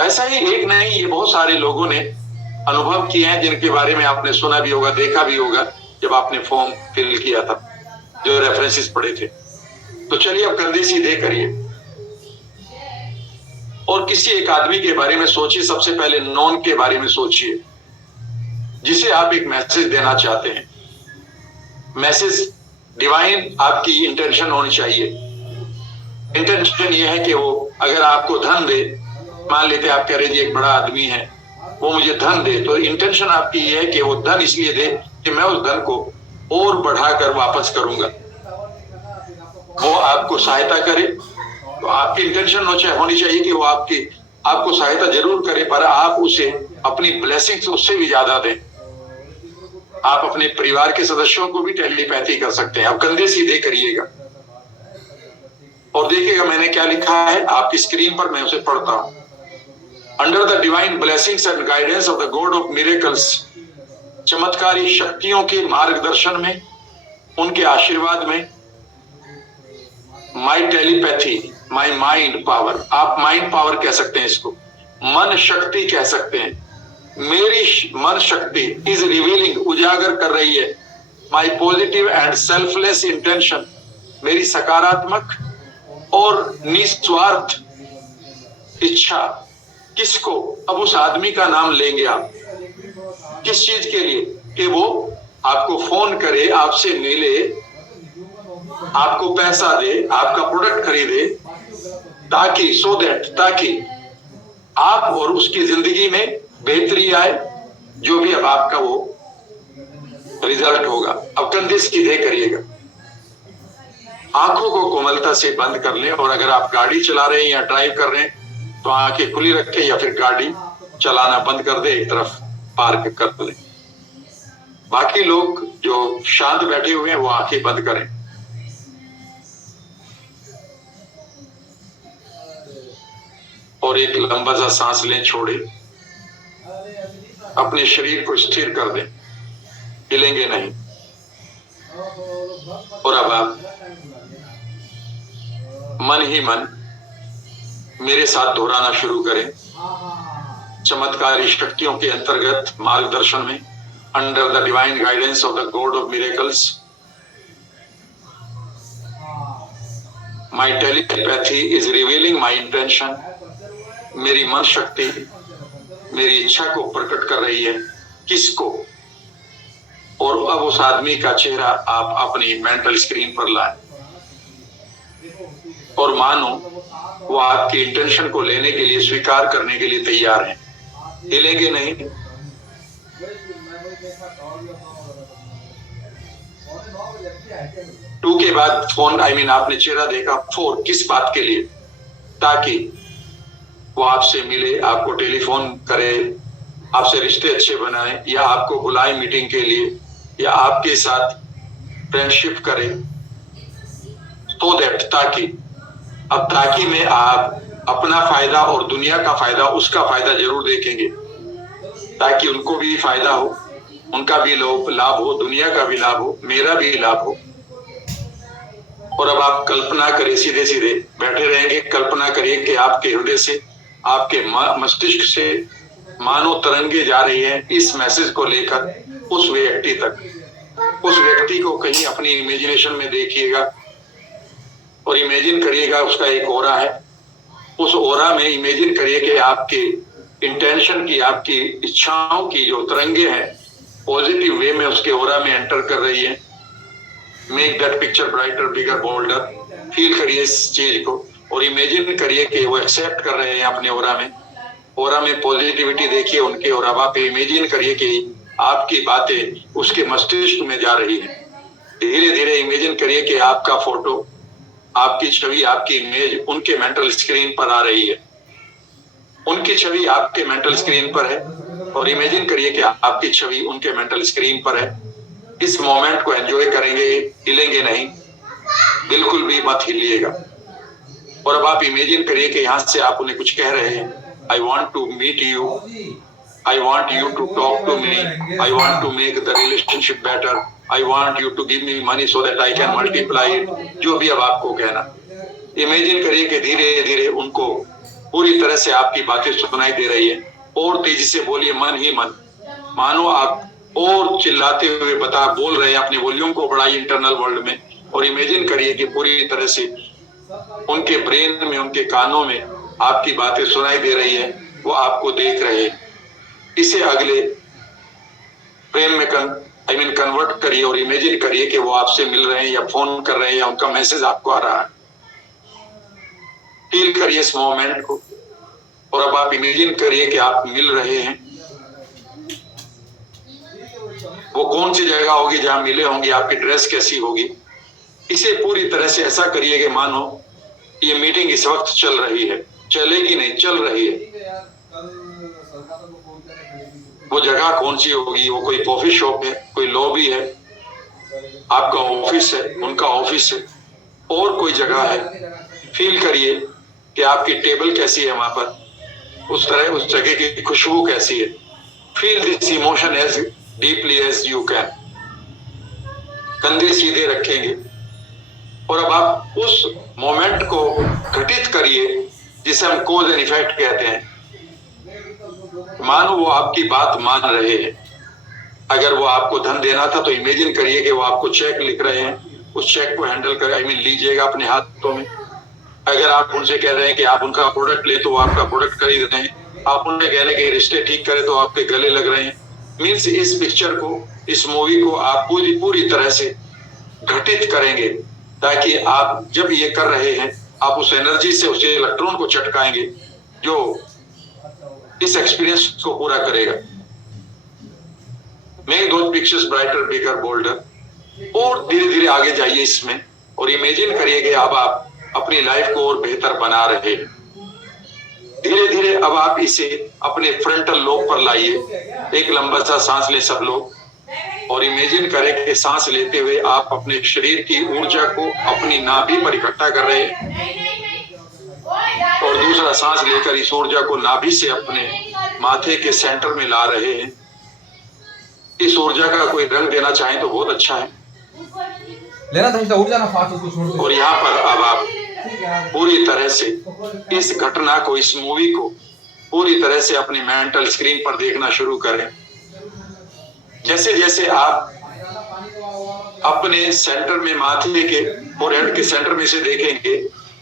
ऐसा ही एक नहीं, ये बहुत सारे लोगों ने अनुभव किए हैं जिनके बारे में आपने सुना भी होगा, देखा भी होगा जब आपने फॉर्म फिल किया था, जो रेफरेंसेस पढ़े थे। तो चलिए अब कंधे सीधे करिए और किसी एक आदमी के बारे में सोचिए। सबसे पहले नॉन के बारे में सोचिए जिसे आप एक मैसेज देना चाहते हैं। मैसेज डिवाइन आपकी इंटेंशन होनी चाहिए। इंटेंशन ये है कि वो अगर आपको धन दे, मान लेते आप कह रहे जी एक बड़ा आदमी है वो मुझे धन दे, तो इंटेंशन आपकी ये है कि वो धन इसलिए दे कि मैं उस धन को और बढ़ाकर वापस करूंगा, वो आपको सहायता करे। तो आपकी इंटेंशन होनी चाहिए कि वो आपको सहायता जरूर करे, पर आप उसे अपनी ब्लेसिंग्स उससे भी ज्यादा दें। आप अपने परिवार के सदस्यों को भी टेलीपैथी कर सकते हैं। आप कंधे सीधे करिएगा और देखिएगा मैंने क्या लिखा है आपकी स्क्रीन पर, मैं उसे पढ़ता हूं। Under the divine blessings and guidance of the god of miracles, चमत्कारी शक्तियों के मार्गदर्शन में, उनके आशीर्वाद में, माई टेलीपैथी, माई माइंड पावर, आप माइंड पावर कह सकते हैं इसको, मन शक्ति कह सकते हैं। मेरी मन शक्ति इज रिवीलिंग, उजागर कर रही है, माई पॉजिटिव एंड सेल्फलेस इंटेंशन, मेरी सकारात्मक और निस्वार्थ इच्छा। किसको? अब उस आदमी का नाम लेंगे आप, किस चीज के लिए? कि वो आपको फोन करे, आपसे मिले, आपको पैसा दे, आपका प्रोडक्ट खरीदे, ताकि आप और उसकी जिंदगी में बेहतरी आए, जो भी अब आपका वो रिजल्ट होगा। अब कंधे सीधे करिएगा, आंखों को कोमलता से बंद कर लें, और अगर आप गाड़ी चला रहे हैं या ड्राइव कर रहे हैं तो आंखें खुली रखें, या फिर गाड़ी चलाना बंद कर दे, एक तरफ पार्क कर लें। बाकी लोग जो शांत बैठे हुए हैं वो आंखें बंद करें। और एक लंबा सा सांस लें, छोड़े, अपने शरीर को स्थिर कर दें, हिलेंगे नहीं। और अब आप मन ही मन मेरे साथ दोहराना शुरू करें। चमत्कारी शक्तियों के अंतर्गत मार्गदर्शन में, under the divine guidance of the god of miracles, my telepathy is revealing my intention, मेरी मन शक्ति मेरी इच्छा को प्रकट कर रही है। किसको? और अब उस आदमी का चेहरा आप अपनी मेंटल स्क्रीन पर लाएं और मानो वो आपकी इंटेंशन को लेने के लिए, स्वीकार करने के लिए तैयार हैं। हिलेंगे नहीं। 2 के बाद फोन, आपने चेहरा देखा। 4 किस बात के लिए? ताकि वो आपसे मिले, आपको टेलीफोन करे, आपसे रिश्ते अच्छे बनाए, या आपको बुलाए मीटिंग के लिए, या आपके साथ फ्रेंडशिप करे। तो दैट, ताकि, अब ताकि में आप अपना फायदा और दुनिया का फायदा, उसका फायदा जरूर देखेंगे, ताकि उनको भी फायदा हो, उनका भी लाभ हो, दुनिया का भी लाभ हो, मेरा भी लाभ हो। और अब आप कल्पना करें, सीधे सीधे बैठे रहेंगे, कल्पना करिए कि आपके हृदय से, आपके मस्तिष्क से मानो तरंगे जा रही है इस मैसेज को लेकर उस व्यक्ति तक। उस व्यक्ति को कहीं अपनी इमेजिनेशन में देखिएगा और इमेजिन करिएगा उसका एक ओरा है। उस ओरा में इमेजिन करिए कि आपके इंटेंशन की, आपकी इच्छाओं की जो तरंगे हैं पॉजिटिव वे में उसके ऑरा में एंटर कर रही है। Make that picture brighter, bigger, boulder. Feel करिए इस चीज को और इमेजिन करिए कि वो एक्सेप्ट कर रहे हैं अपने ऑरा में। ऑरा में पॉजिटिविटी देखिए उनके, और अब आप इमेजिन करिए कि आपकी बातें उसके मस्तिष्क में जा रही है। धीरे धीरे इमेजिन करिए कि आपका फोटो, आपकी छवि, आपकी इमेज उनके मेंटल स्क्रीन पर आ रही है। उनकी छवि आपके मेंटल स्क्रीन पर है और इमेजिन करिए कि आपकी छवि उनके मेंटल स्क्रीन पर है। इस मोमेंट को एंजॉय करेंगे, हिलेंगे नहीं, बिल्कुल भी मत हिलिएगा। और अब आप इमेजिन करिए कि यहाँ से आप उन्हें कुछ कह रहे हैं। I want to meet you, I want you to talk to me, I want to make the relationship better, I want you to give me money so that I can multiply it. जो भी अब आपको कहना, imagine करिए कि धीरे धीरे उनको पूरी तरह से आपकी बातें सुनाई दे रही है। और तेजी से बोलिए, मन ही मन, मानो आप और चिल्लाते हुए बोल रहे हैं, अपनी वॉल्यूम को बढ़ाइए इंटरनल वर्ल्ड में। और इमेजिन करिए कि पूरी तरह से उनके ब्रेन में, उनके कानों में आपकी बातें सुनाई दे रही है, वो आपको देख रहे हैं। इसे अगले प्रेम में कन्वर्ट करिए और इमेजिन करिए कि वो आपसे मिल रहे हैं या फोन कर रहे हैं या उनका मैसेज आपको आ रहा है। फील करिए इस मोमेंट को और अब आप इमेजिन करिए कि आप मिल रहे हैं। वो कौन सी जगह होगी जहां मिले होंगे, आपकी ड्रेस कैसी होगी। इसे पूरी तरह से ऐसा करिए कि मानो ये मीटिंग इस वक्त चल रही है, चलेगी नहीं, चल रही है। वो जगह कौन सी होगी, वो कोई कॉफी शॉप है, कोई लॉबी है, आपका ऑफिस है, उनका ऑफिस है, और कोई जगह है। फील करिए कि आपकी टेबल कैसी है वहां पर, उस जगह की खुशबू कैसी है। Feel this emotion as deeply as you can. कंधे सीधे रखेंगे और अब आप उस मोमेंट को घटित करिए जिसे हम कॉज एंड इफेक्ट कहते हैं। मानो वो आपकी बात मान रहे हैं। अगर वो आपको धन देना था तो इमेजिन करिए कि वो आपको चेक लिख रहे हैं, उस चेक को हैंडल कर लीजिएगा अपने हाथों में। अगर आप उनसे कह रहे हैं कि आप उनका प्रोडक्ट ले तो वो आपका प्रोडक्ट खरीद रहे हैं। आप उन्हें कह रहे हैं कि रिश्ते ठीक करें तो आपके गले लग रहे हैं। मीन्स इस पिक्चर को, इस मूवी को आप पूरी तरह से घटित करेंगे ताकि आप जब ये कर रहे हैं आप उस एनर्जी से उस इलेक्ट्रॉन को चटकाएंगे जो इस एक्सपीरियंस को पूरा करेगा। Make those pictures brighter, bigger, boulder. और धीरे धीरे आगे जाइए इसमें और इमेजिन करिए कि अब आप अपनी लाइफ को और बेहतर बना रहे हैं। धीरे धीरे अब आप इसे अपने फ्रंटल लोब पर लाइए। एक लंबा सा सांस ले सब लोग और इमेजिन करें कि सांस लेते हुए आप अपने शरीर की ऊर्जा को अपनी नाभि पर इकट्ठा कर रहे हैं और दूसरा सांस लेकर इस ऊर्जा को नाभि से अपने माथे के सेंटर में ला रहे हैं। इस ऊर्जा का कोई रंग देना चाहें तो बहुत अच्छा है। लेना था ऊर्जा ना फास्ट उसको छोड़ दो। और यहाँ पर अब आप पूरी तरह से इस घटना को, इस मूवी को पूरी तरह से अपनी मेंटल स्क्रीन पर देखना शुरू करें। जैसे जैसे आप अपने सेंटर में, माथे के फोरहेड के सेंटर में से देखेंगे,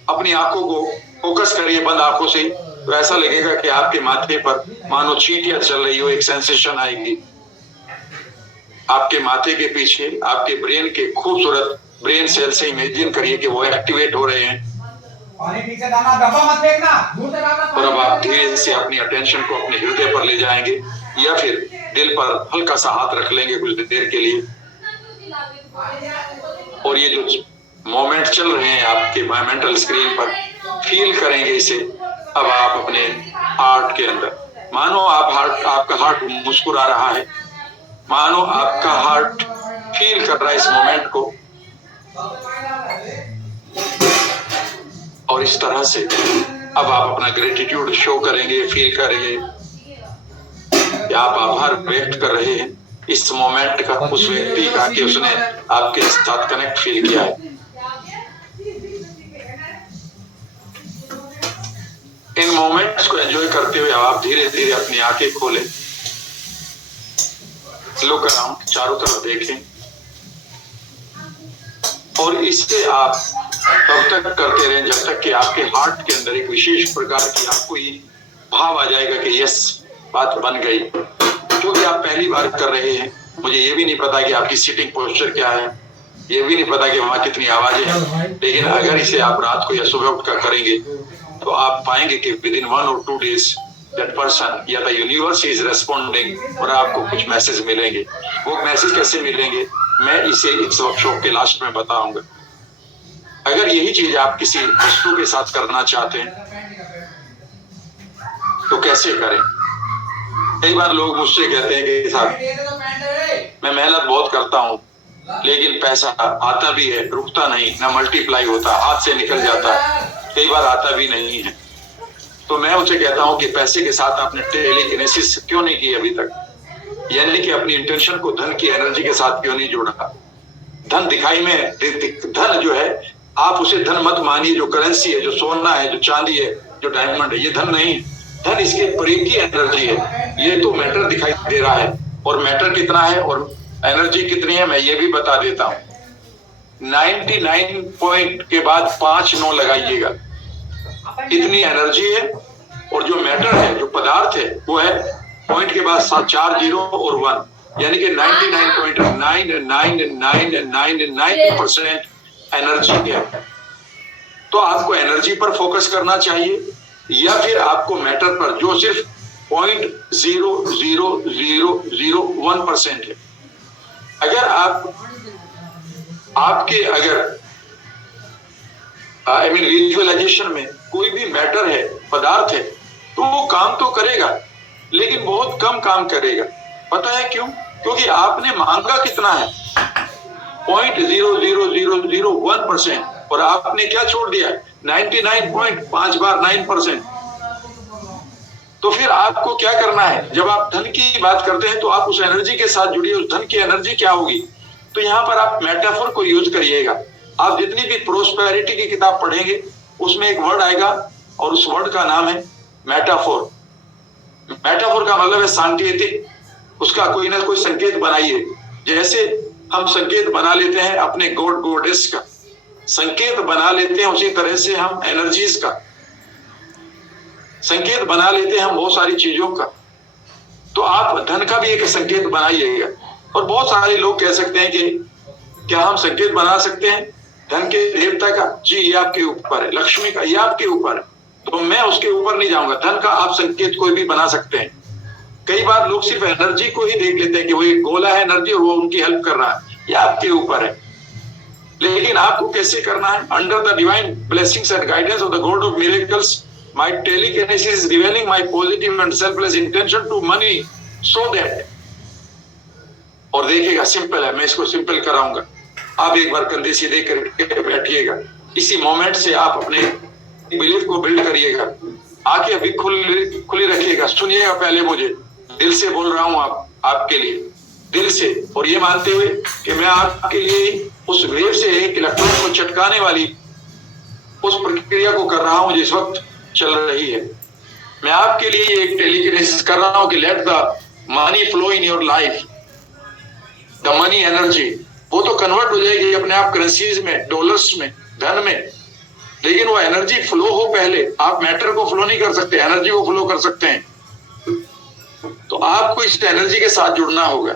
अपनी आंखों को फोकस करिए बंद आंखों से, तो ऐसा लगेगा कि आपके माथे पर मानो चींटियां चल रही हो, एक सेंसेशन आएगी। आपके माथे के पीछे आपके ब्रेन के खूबसूरत ब्रेन सेल से इमेजिन करिए कि वो एक्टिवेट हो रहे हैं। पानी ठीक से डालना, डब्बा मत फेंकना, दूर से डालना। और अब आप धीरे से अपनी अटेंशन को अपने हृदय पर ले जाएंगे या फिर दिल पर हल्का सा हाथ रख लेंगे कुछ देर के लिए। और ये जो मोमेंट चल रहे हैं आपके मेंटल स्क्रीन पर, फील करेंगे इसे। अब आप अपने हार्ट के अंदर, मानो आपका हार्ट मुस्कुरा रहा है, मानो आपका हार्ट फील कर रहा है इस मोमेंट को। और इस तरह से अब आप अपना ग्रेटिट्यूड शो करेंगे, फील करेंगे कि आप आभार व्यक्त कर रहे हैं इस मोमेंट का, उस व्यक्ति का कि उसने आपके साथ कनेक्ट फील किया है। इन मोमेंट्स को एंजॉय करते हुए आप धीरे धीरे अपनी आंखें खोलें, लुक अराउंड, चारों तरफ देखें और इसे आप तब तक करते रहें जब तक कि आपके हार्ट के अंदर एक विशेष प्रकार की आपको ये भाव आ जाएगा कि यस बात बन गई। क्योंकि आप पहली बार कर रहे हैं, मुझे ये भी नहीं पता कि आपकी सिटिंग पोस्चर क्या है, ये भी नहीं पता कि वहां कितनी आवाजें हैं, लेकिन अगर इसे आप रात को या सुबह उठकर करेंगे तो आप पाएंगे कि with in 1 or 2 days that person या द यूनिवर्स इज रेस्पॉन्डिंग और आपको कुछ मैसेज मिलेंगे। वो मैसेज कैसे मिलेंगे मैं इसे इस वर्कशॉप के लास्ट में बताऊंगा। अगर यही चीज आप किसी वस्तु के साथ करना चाहते हैं तो कैसे करें। कई बार लोग मुझसे कहते हैं कि साहब मैं मेहनत बहुत करता हूँ लेकिन पैसा आता भी है, रुकता नहीं, ना मल्टीप्लाई होता, हाथ से निकल जाता, कई बार आता भी नहीं है। तो मैं उनसे कहता हूं कि पैसे के साथ आपने टेलीकिनेसिस क्यों नहीं की अभी तक, यानी कि अपनी इंटेंशन को धन की एनर्जी के साथ क्यों नहीं जोड़ा। धन दिखाई में, धन जो है आप उसे धन मत मानिए, जो करेंसी है, जो सोना है, जो चांदी है, जो डायमंड है, ये धन नहीं। धन इसके परे की एनर्जी है। ये तो मैटर दिखाई दे रहा है और मैटर कितना है और एनर्जी कितनी है मैं ये भी बता देता हूं। 99 पॉइंट के बाद 5 9 लगाइएगा, इतनी एनर्जी है। और जो मैटर है, जो पदार्थ है, वो है पॉइंट के बाद 4 0 और 1, यानी कि 99.9999% एनर्जी है। तो आपको एनर्जी पर फोकस करना चाहिए या फिर आपको मैटर पर, जो सिर्फ 0.00001% है। अगर आपके विजुअलाइजेशन में कोई भी मैटर है, पदार्थ है, तो वो काम तो करेगा लेकिन बहुत कम काम करेगा। पता है क्यों? क्योंकि आपने मांगा कितना है, 0.00001%, और आपने क्या छोड़ दिया, 99.5 बार 9%। तो फिर आपको क्या करना है, जब आप धन की बात करते हैं तो आप उस एनर्जी के साथ जुड़िए। उस धन की एनर्जी क्या होगी, तो यहाँ पर आप मेटाफोर को यूज करिएगा। आप जितनी भी प्रोस्पेरिटी की किताब पढ़ेंगे उसमें एक वर्ड आएगा और उस वर्ड का नाम है मेटाफोर। मेटाफोर का मतलब है सांकेतिक, उसका कोई ना कोई संकेत बनाइए। जैसे हम संकेत बना लेते हैं अपने गॉड गॉडेस का, संकेत बना लेते हैं, उसी तरह से हम एनर्जीज का संकेत बना लेते हैं, हम बहुत सारी चीजों का। तो आप धन का भी एक संकेत बनाइएगा। और बहुत सारे लोग कह सकते हैं कि क्या हम संकेत बना सकते हैं धन के देवता का? जी, ये आपके ऊपर है। लक्ष्मी का, ये आपके ऊपर है। तो मैं उसके ऊपर नहीं जाऊंगा। धन का आप संकेत कोई भी बना सकते हैं। कई बार लोग सिर्फ एनर्जी को ही देख लेते हैं कि वो एक गोला है एनर्जी और वो उनकी हेल्प कर रहा है, ये आपके ऊपर है। लेकिन आपको कैसे करना है? Under the divine blessings and guidance of the god of miracles, my telekinesis is revealing my positive and selfless intention to money so that, और देखिएगा सिंपल है, मैं इसको सिंपल कराऊंगा। आप एक बार कंधे सीधे करके बैठिएगा, इसी मोमेंट से आप अपने बिलीफ को बिल्ड करिएगा। आंखें अभी खुली रखिएगा, सुनिएगा पहले, मुझे दिल से बोल रहा हूं आपके लिए, दिल से, और ये मानते हुए कि मैं आपके लिए उस वेव से एक इलेक्ट्रॉन को चटकाने वाली उस प्रक्रिया को कर रहा हूं जिस वक्त चल रही है। मैं आपके लिए एक टेलीकिनेसिस कर रहा हूं कि let the money flow in your life, the money energy, वो तो कन्वर्ट हो जाएगी अपने आप करेंसीज में, डॉलर्स में, धन में, लेकिन वो एनर्जी फ्लो हो पहले। आप मैटर को फ्लो नहीं कर सकते, एनर्जी को फ्लो कर सकते हैं। तो आपको इस एनर्जी के साथ जुड़ना होगा।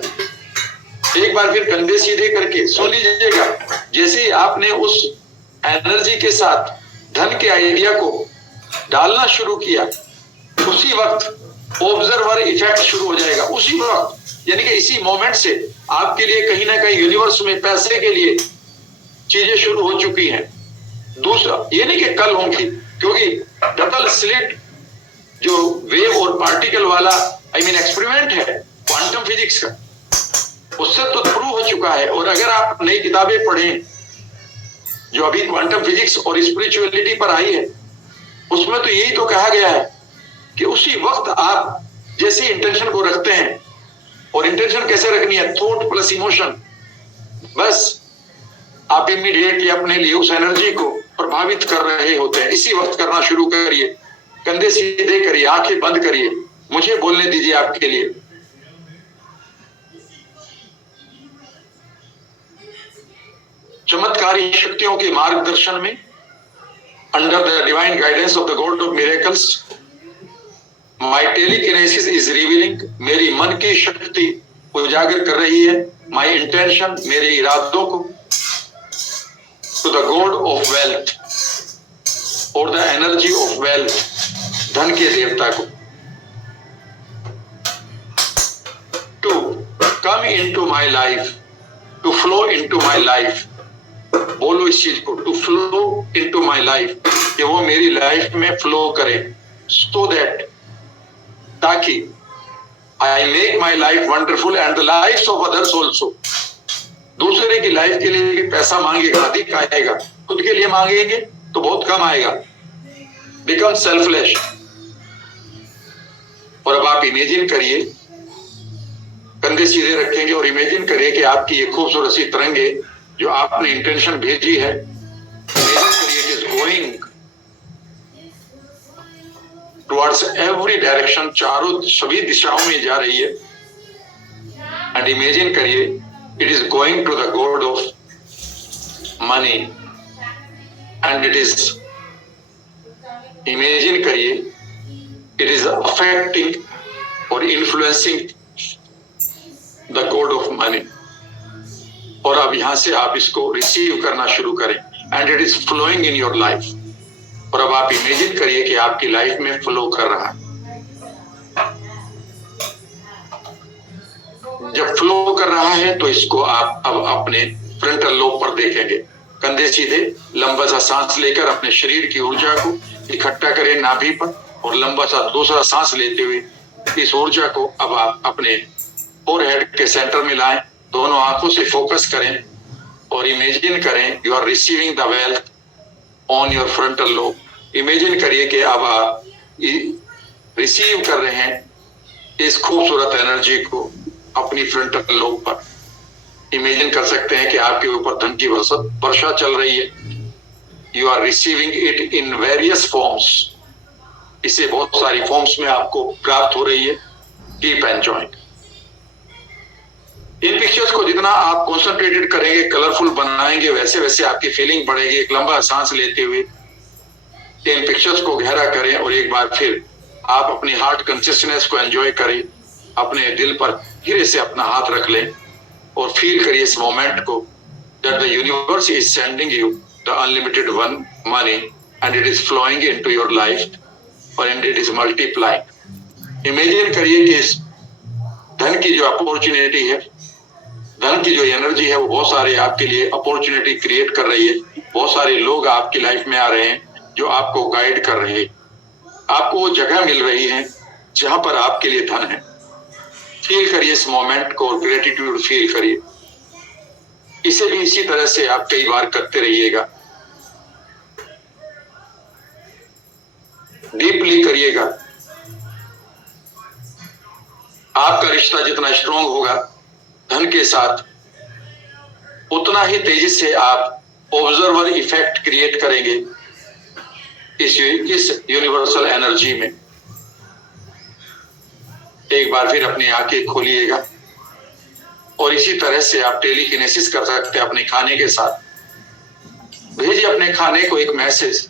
एक बार फिर कंधे सीधे करके सुन लीजिएगा। जैसे ही आपने उस एनर्जी के साथ धन के आइडिया को डालना शुरू किया, उसी वक्त ऑब्जर्वर इफेक्ट शुरू हो जाएगा। उसी वक्त, यानी कि इसी मोमेंट से आपके लिए कहीं ना कहीं यूनिवर्स में पैसे के लिए चीजें शुरू हो चुकी हैं। दूसरा, ये नहीं कि कल होंगी, क्योंकि डबल स्लिट जो वेव और पार्टिकल वाला एक्सपेरिमेंट है क्वांटम फिजिक्स का, उससे तो प्रूव हो चुका है। और अगर आप नई किताबें पढ़ें जो अभी क्वांटम फिजिक्स और स्पिरिचुअलिटी पर आई है, उसमें तो यही तो कहा गया है कि उसी वक्त आप जैसे इंटेंशन को रखते हैं, और इंटेंशन कैसे रखनी है, थॉट प्लस इमोशन, बस आप इमीडिएटली अपने लिए उस एनर्जी को प्रभावित कर रहे होते हैं। इसी वक्त करना शुरू करिए, कंधे सीधे करिए, आंखें बंद करिए, मुझे बोलने दीजिए आपके लिए। चमत्कारी शक्तियों के मार्गदर्शन में, under the divine guidance of the god of miracles, my telekinesis is revealing, मेरी मन की शक्ति उजागर कर रही है, माई इंटेंशन, मेरे इरादों को, to the god of wealth और द एनर्जी ऑफ वेल्थ, धन के देवता को, to come into my life, to flow into my life, बोलो इस चीज को, to flow into my life, कि वो मेरी लाइफ में फ्लो करे, सो दैट, ताकि I make my life wonderful and the life of others also, दूसरे की लाइफ के लिए पैसा मांगेगा अधिक आएगा, खुद के लिए मांगेंगे तो बहुत कम आएगा, बिकम सेल्फलेस। और अब आप इमेजिन करिए, कंधे सीधे रखेंगे और इमेजिन करिए कि आपकी ये खूबसूरत सी तरंगे जो आपने इंटेंशन भेजी है, इमेजिन करिए कि is going towards every direction, चारों सभी दिशाओं में जा रही है। एंड इमेजिन करिए it is going to the god of money, and it is, imagine करिए इट इज अफेक्टिंग और influencing the god of money. और अब यहां से आप इसको रिसीव करना शुरू करें, and it is flowing in your life. और अब आप इमेजिन करिए कि आपकी लाइफ में फ्लो कर रहा है। जब फ्लो कर रहा है तो इसको आप अब अपने फ्रंटल लोब पर देखेंगे, कंधे सीधे, लंबा सा सांस लेकर अपने शरीर की ऊर्जा को इकट्ठा करें नाभि पर, और लंबा सा दूसरा सांस लेते हुए इस ऊर्जा को अब आप अपने फोरहेड के सेंटर में लाएं, दोनों आंखों से फोकस करें और इमेजिन करें you are receiving the wealth on your frontal lobe. Imagine करिए कि अब आप रिसीव कर रहे हैं इस खूबसूरत एनर्जी को अपनी फ्रंटल लोब पर। इमेजिन कर सकते हैं कि आपके ऊपर धन की वर्षा चल रही है, you are receiving it in various forms, इसे बहुत सारी फॉर्म्स में आपको प्राप्त हो रही है। Keep enjoying. इन पिक्चर्स को जितना आप कॉन्सेंट्रेटेड करेंगे, कलरफुल बनाएंगे, वैसे वैसे आपकी फीलिंग बढ़ेगी। एक लंबा सांस लेते हुए इन पिक्चर्स को गहरा करें और एक बार फिर आप अपनी हार्ट कॉन्शियसनेस को एंजॉय करें। अपने दिल पर धीरे से अपना हाथ रख लें और फील करिए इस मोमेंट को, that the universe is sending you the unlimited one money and it is flowing into your life और इट इज मल्टीप्लाइंग। इमेजिन करिए कि इस धन की जो अपॉर्चुनिटी है, धन की जो एनर्जी है, वो बहुत सारे आपके लिए अपॉर्चुनिटी क्रिएट कर रही है। बहुत सारे लोग आपकी लाइफ में आ रहे हैं जो आपको गाइड कर रहे हैं, आपको वो जगह मिल रही है जहां पर आपके लिए धन है। फील करिए इस मोमेंट को और ग्रेटिट्यूड फील करिए। इसे भी इसी तरह से आप कई बार करते रहिएगा, डीपली करिएगा। आपका रिश्ता जितना स्ट्रांग होगा धन के साथ, उतना ही तेजी से आप ऑब्जर्वर इफेक्ट क्रिएट करेंगे इस यूनिवर्सल एनर्जी में। एक बार फिर अपनी आंखें खोलिएगा और इसी तरह से आप टेलीकिनेसिस कर सकते हैं अपने खाने के साथ। भेजिए अपने खाने को एक मैसेज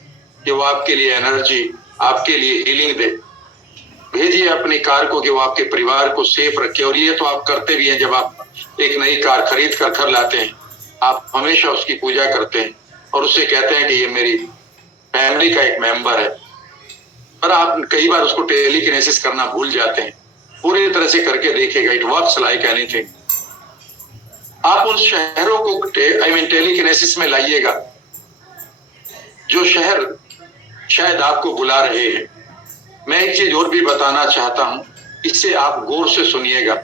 कि वो आपके लिए एनर्जी, आपके लिए हीलिंग दे। भेजिए अपनी कार को कि वो आपके परिवार को सेफ रखे। और ये तो आप करते भी हैं, जब आप एक नई कार खरीद कर घर लाते हैं, आप हमेशा उसकी पूजा करते हैं और उससे कहते हैं कि ये मेरी फैमिली का एक मेंबर है। पर आप कई बार उसको टेलीकिनेसिस करना भूल जाते हैं। पूरी तरह से करके देखिएगा, इट वर्क्स लाइक एनीथिंग। आप उन शहरों को टेलीकिनेसिस में लाइएगा जो शहर शायद आपको बुला रहे हैं। मैं एक चीज और भी बताना चाहता हूं, इससे आप गौर से सुनिएगा।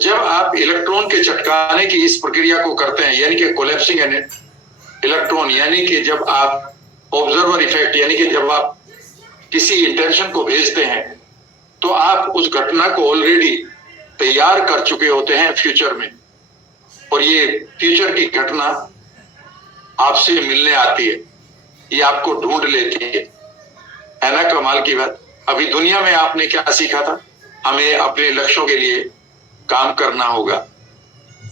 जब आप इलेक्ट्रॉन के चटकाने की इस प्रक्रिया को करते हैं, यानी कि कोलैप्सिंग इलेक्ट्रॉन, यानी कि जब आप ऑब्जर्वर इफेक्ट, यानी कि जब आप किसी इंटेंशन को भेजते हैं, तो आप उस घटना को ऑलरेडी तैयार कर चुके होते हैं फ्यूचर में। और ये फ्यूचर की घटना आपसे मिलने आती है, ये आपको ढूंढ लेती है ना। कमाल की बात। अभी दुनिया में आपने क्या सीखा था? हमें अपने लक्ष्यों के लिए काम करना होगा।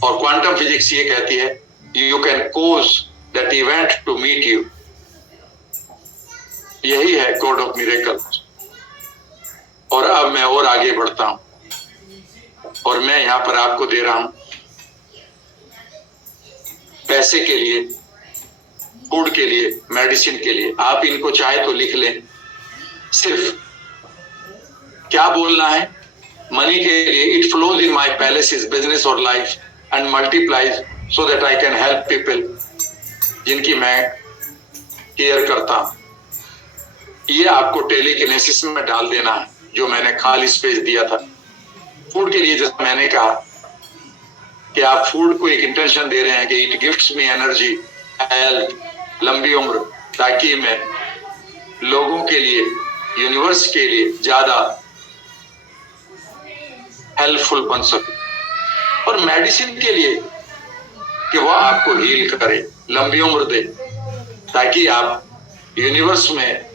और क्वांटम फिजिक्स ये कहती है, you can cause that event to meet you. यही है गॉड ऑफ मिरेकल। और अब मैं और आगे बढ़ता हूं और मैं यहां पर आपको दे रहा हूं पैसे के लिए, फूड के लिए, मेडिसिन के लिए। आप इनको चाहे तो लिख लें। सिर्फ क्या बोलना है? मनी के लिए, it flows in my palaces, business और life and multiplies so that I can help people जिनकी मैं केयर करता हूं। ये आपको टेलीकिनेसिस में डाल देना है, जो मैंने खाली स्पेस दिया था। फूड के लिए जैसे मैंने कहा कि आप फूड को एक इंटेंशन दे रहे हैं कि it gives me energy, health, लंबी उम्र, ताकि मैं लोगों के लिए, यूनिवर्स के लिए ज्यादा हेल्पफुल बन सकूं। और मेडिसिन के लिए कि वह आपको हील करे, लंबी उम्र दे, ताकि आप यूनिवर्स में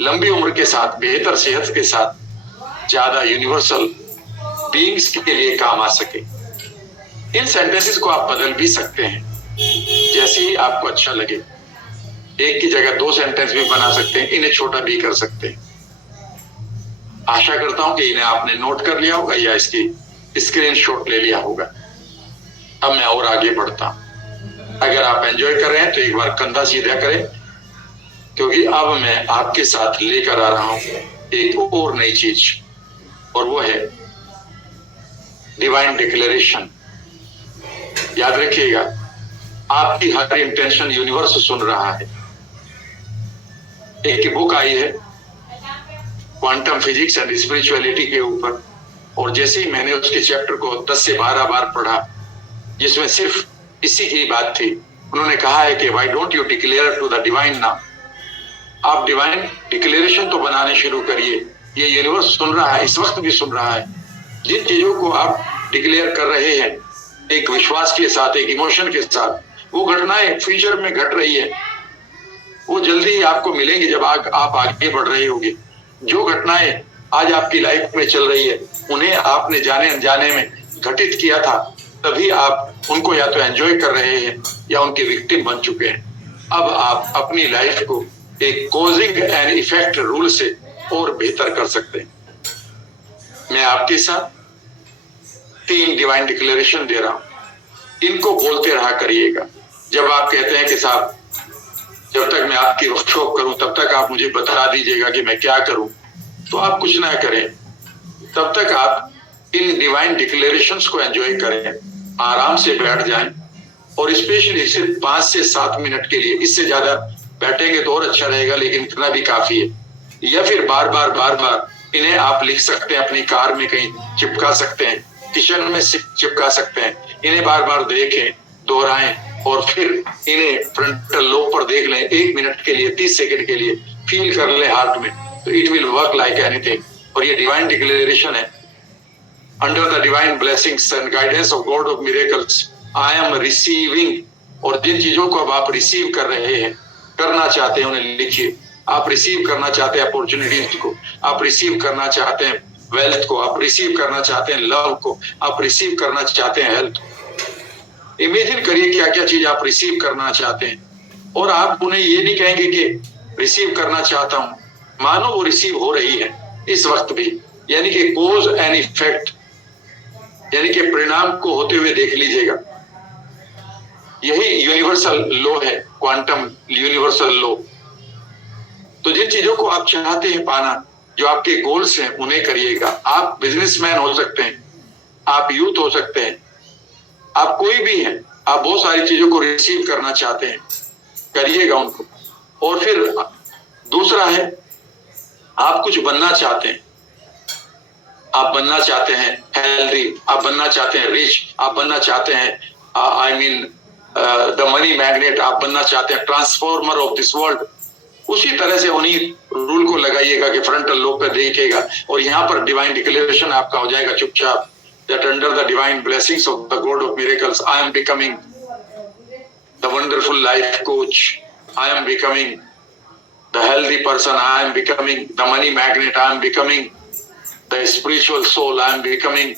लंबी उम्र के साथ, बेहतर सेहत के साथ ज्यादा यूनिवर्सल बीइंग्स के लिए काम आ सके। इन सेंटेंसेस को आप बदल भी सकते हैं जैसे ही आपको अच्छा लगे। एक की जगह 2 सेंटेंस भी बना सकते हैं, इन्हें छोटा भी कर सकते हैं। आशा करता हूं कि इन्हें आपने नोट कर लिया होगा या इसकी स्क्रीनशॉट ले लिया होगा। अब मैं और आगे बढ़ता हूं। अगर आप एंजॉय कर रहे हैं तो एक बार कंधा सीधा करें, क्योंकि अब मैं आपके साथ लेकर आ रहा हूं एक और नई चीज, और वो है डिवाइन डिक्लेरेशन। याद रखिएगा, आपकी हर इंटेंशन यूनिवर्स सुन रहा है। एक बुक आई है क्वांटम फिजिक्स एंड स्पिरिचुअलिटी के ऊपर, और जैसे ही मैंने उसके चैप्टर को 10 से 12 बार पढ़ा, जिसमें सिर्फ इसी की बात थी। उन्होंने कहा है कि why don't you declare to the divine now. आप डिवाइन डिक्लेरेशन तो बनाने शुरू करिए। ये यूनिवर्स सुन रहा है, इस वक्त भी सुन रहा है। जिन चीजों को आप डिक्लेयर कर रहे हैं एक विश्वास के साथ, एक इमोशन के साथ, वो घटनाएं फ्यूचर में घट रही है, वो जल्दी ही आपको मिलेंगी जब आप आगे बढ़ रहे होंगे। जो घटनाएं आज आपकी लाइफ में चल रही है, उन्हें आपने जाने अनजाने में घटित किया था, तभी आप उनको या तो एंजॉय कर रहे हैं या उनके विक्टिम बन चुके हैं। अब आप अपनी लाइफ को एक कॉजिंग एंड इफेक्ट रूल से और बेहतर कर सकते हैं। मैं आपके साथ 3 डिवाइन डिक्लेरेशन दे रहा हूं, इनको बोलते रहा करिएगा। जब आप कहते हैं कि साहब जब तक मैं आपकी वर्कशॉप करूं तब तक आप मुझे बता दीजिएगा कि मैं क्या करूं, तो आप कुछ ना करें। तब तक आप इन डिवाइन डिक्लेरेशंस को एंजॉय करें, आराम से बैठ जाएं, और स्पेशली सिर्फ 5 से 7 मिनट के लिए। इससे ज्यादा बैठेंगे तो और अच्छा रहेगा, लेकिन इतना भी काफी है। या फिर बार बार इन्हें आप लिख सकते हैं, अपनी कार में कहीं चिपका सकते हैं, किचन में चिपका सकते हैं। इन्हें बार बार देखें, दोहराएं, और फिर इन्हें फ्रंटल लोब पर देख लें 1 मिनट के लिए, 30 सेकंड के लिए, फील कर लें हार्ट में, तो it will work like anything. और ये डिवाइन डिक्लेरेशन है, under the divine blessings and guidance of God of miracles I am receiving. और जिन चीजों को अब आप रिसीव कर रहे हैं, करना चाहते हैं, उन्हें लिखिए। आप रिसीव करना चाहते हैं अपॉर्चुनिटीज को, आप रिसीव करना चाहते हैं वेल्थ को, आप रिसीव करना चाहते हैं लव को, आप रिसीव करना चाहते हैं हेल्थ। इमेजिन करिए क्या क्या चीज आप रिसीव करना चाहते हैं, और आप उन्हें ये नहीं कहेंगे कि रिसीव करना चाहता हूं, मानो वो रिसीव हो रही है इस वक्त भी। यानी कि कोज एंड इफेक्ट, यानी कि परिणाम को होते हुए देख लीजिएगा। यही यूनिवर्सल लॉ है, क्वांटम यूनिवर्सल लॉ। तो जिन चीजों को आप चाहते हैं पाना, जो आपके गोल्स हैं, उन्हें करिएगा। आप बिजनेसमैन हो सकते हैं, आप यूथ हो सकते हैं, आप कोई भी हैं, आप बहुत सारी चीजों को रिसीव करना चाहते हैं, करिएगा उनको। और फिर दूसरा है, आप कुछ बनना चाहते हैं, आप बनना चाहते हैं हेल्दी, आप बनना चाहते हैं रिच, आप बनना चाहते हैं I mean the money magnet, आप बनना चाहते हैं ट्रांसफॉर्मर ऑफ दिस वर्ल्ड। उसी तरह से उन्हीं रूल को लगाइएगा कि फ्रंटल लोब पे देखिएगा, और यहाँ पर डिवाइन डिक्लेरेशन आपका हो जाएगा चुपचाप, that under the divine blessings of the God of miracles I am becoming the wonderful life coach, I am becoming the healthy person, I am becoming the money magnet, I am becoming the spiritual soul, I am becoming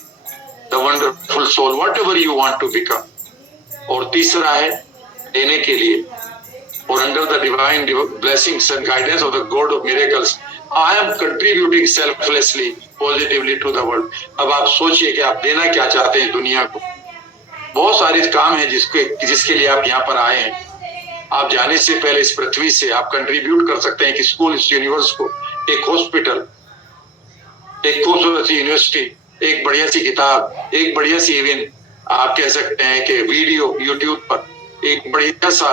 the wonderful soul, whatever you want to become. और तीसरा है देने के लिए, और under the divine blessings and guidance of the God of miracles I am contributing selflessly positively to the world. अब आप सोचिए कि आप देना क्या चाहते हैं दुनिया को। बहुत सारे काम है जिसके लिए आप यहाँ पर आए हैं। आप जाने से पहले इस पृथ्वी से आप कंट्रीब्यूट कर सकते हैं कि स्कूल, इस यूनिवर्स को, एक हॉस्पिटल, एक खूबसूरत सी यूनिवर्सिटी, एक बढ़िया सी किताब, एक बढ़िया सी इवेंट, आप कह सकते हैं कि वीडियो यूट्यूब पर एक बढ़िया सा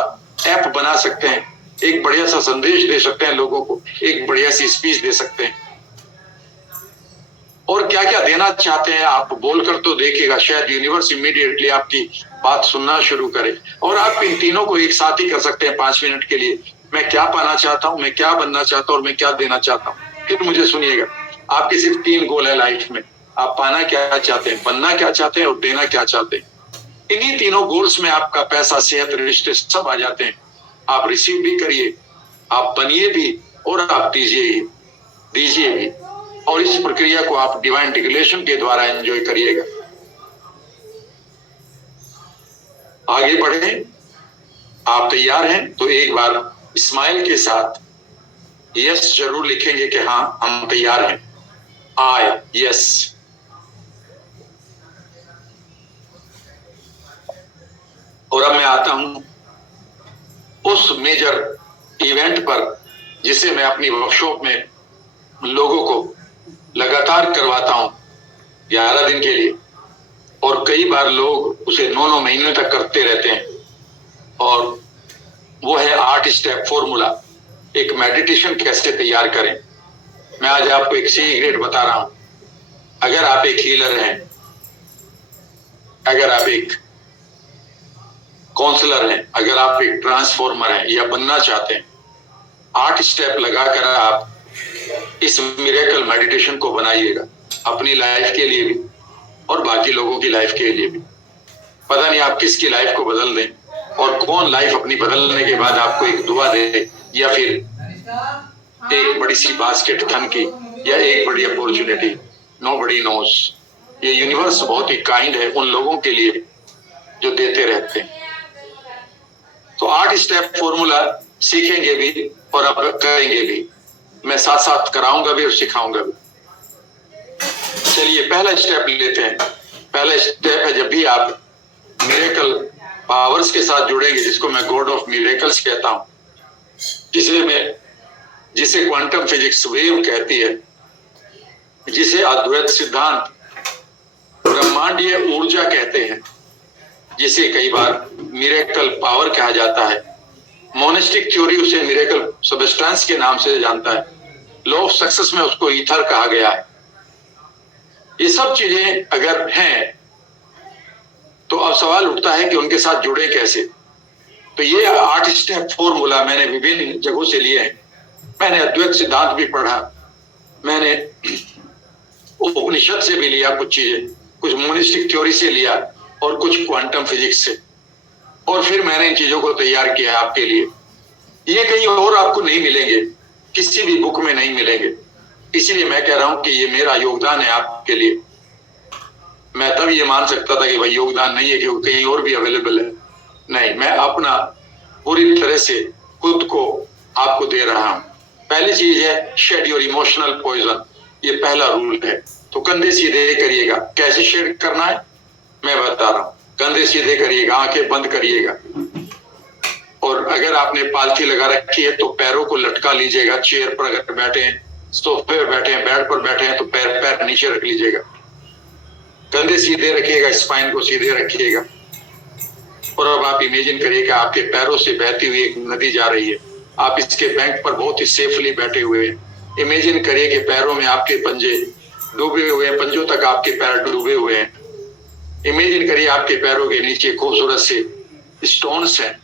ऐप बना सकते हैं, एक बढ़िया सा संदेश दे सकते हैं लोगों को, एक बढ़िया सी स्पीच दे सकते हैं। और क्या क्या देना चाहते हैं आप बोलकर तो देखिएगा, शायद यूनिवर्स इमीडिएटली आपकी बात सुनना शुरू करे। और आप इन तीनों को एक साथ ही कर सकते हैं 5 मिनट के लिए। मैं क्या पाना चाहता हूं, मैं क्या बनना चाहता हूं और मैं क्या देना चाहता हूं। फिर मुझे सुनिएगा, आपके सिर्फ 3 गोल है लाइफ में। आप पाना क्या चाहते हैं, बनना क्या चाहते हैं और देना क्या चाहते हैं। इन्हीं तीनों गोल्स में आपका पैसा, सेहत, रिश्ते सब आ जाते हैं। आप रिसीव भी करिए, आप बनिए भी और आप दीजिए भी। और इस प्रक्रिया को आप डिवाइन डिक्लेरेशन के द्वारा एंजॉय करिएगा। आगे बढ़े। आप तैयार हैं तो एक बार स्माइल के साथ यस जरूर लिखेंगे कि हाँ हम तैयार हैं। आई यस। और अब मैं आता हूं उस मेजर इवेंट पर जिसे मैं अपनी वर्कशॉप में लोगों को लगातार करवाता हूं 11 दिन के लिए। और कई बार लोग उसे 9 महीने तक करते रहते हैं। और वो है 8 स्टेप फॉर्मूला, एक मेडिटेशन कैसे तैयार करें। मैं आज आपको एक सीक्रेट बता रहा हूं। अगर आप एक हीलर हैं, अगर आप एक काउंसलर हैं, अगर आप एक ट्रांसफॉर्मर हैं या बनना चाहते हैं, 8 स्टेप लगाकर आप इस मिरेकल मेडिटेशन को बनाइएगा अपनी लाइफ के लिए भी और बाकी लोगों की लाइफ के लिए भी। पता नहीं आप किसकी लाइफ को बदल दें और कौन लाइफ अपनी बदलने के बाद आपको एक दुआ दे या फिर एक बड़ी सी बास्केट धन की या एक बड़ी अपॉर्चुनिटी। Nobody knows. ये यूनिवर्स बहुत ही काइंड है उन लोगों के लिए जो देते रहते हैं। तो 8 स्टेप फॉर्मूला सीखेंगे भी और अब करेंगे भी। मैं साथ साथ कराऊंगा भी और सिखाऊंगा भी। चलिए पहला स्टेप लेते हैं। पहला स्टेप है, जब भी आप मिरेकल पावर्स के साथ जुड़ेंगे, जिसको मैं गॉड ऑफ मिरेकल्स कहता हूं, जिसे क्वांटम फिजिक्स वेव कहती है, जिसे अद्वैत सिद्धांत ब्रह्मांडीय ऊर्जा कहते हैं, जिसे कई बार मिरेकल पावर कहा जाता है। मोनेस्टिक थ्योरी उसे मिरेकल सबस्टेंस के नाम से जानता है। लॉ ऑफ सक्सेस में उसको ईथर कहा गया है। ये सब चीजें अगर हैं तो अब सवाल उठता है कि उनके साथ जुड़े कैसे। तो ये 8 स्टेप फॉर्मूला मैंने विभिन्न जगहों से लिए हैं। मैंने अद्वैत सिद्धांत भी पढ़ा, मैंने उपनिषद से भी लिया कुछ चीजें, कुछ मोनिस्टिक थ्योरी से लिया और कुछ क्वांटम फिजिक्स से, और फिर मैंने इन चीजों को तैयार किया आपके लिए। ये कहीं और आपको नहीं मिलेंगे, किसी भी बुक में नहीं मिलेंगे। इसीलिए मैं कह रहा हूं कि ये मेरा योगदान है आपके लिए। मैं तब ये मान सकता था कि भाई योगदान नहीं है क्योंकि कहीं और भी अवेलेबल है। नहीं, मैं अपना पूरी तरह से खुद को आपको दे रहा हूं। पहली चीज है शेड योर इमोशनल पॉइजन। ये पहला रूल है। तो कंधे सीधे करिएगा। कैसे शेड करना है मैं बता रहा हूं। कंधे सीधे करिएगा, आंखें बंद करिएगा। और अगर आपने पालथी लगा रखी है तो पैरों को लटका लीजिएगा। चेयर पर अगर बैठे हैं, सोफे पर बैठे हैं, बेड पर बैठे हैं तो पैर नीचे रख लीजिएगा। कंधे सीधे रखिएगा, स्पाइन को सीधे रखिएगा। और अब आप इमेजिन करिए कि आपके पैरों से बहती हुई एक नदी जा रही है। आप इसके बैंक पर बहुत ही सेफली बैठे हुए हैं। इमेजिन करिए कि पैरों में आपके पंजे डूबे हुए हैं, पंजों तक आपके पैर डूबे हुए हैं। इमेजिन करिए आपके पैरों के नीचे खूबसूरत से स्टोन्स हैं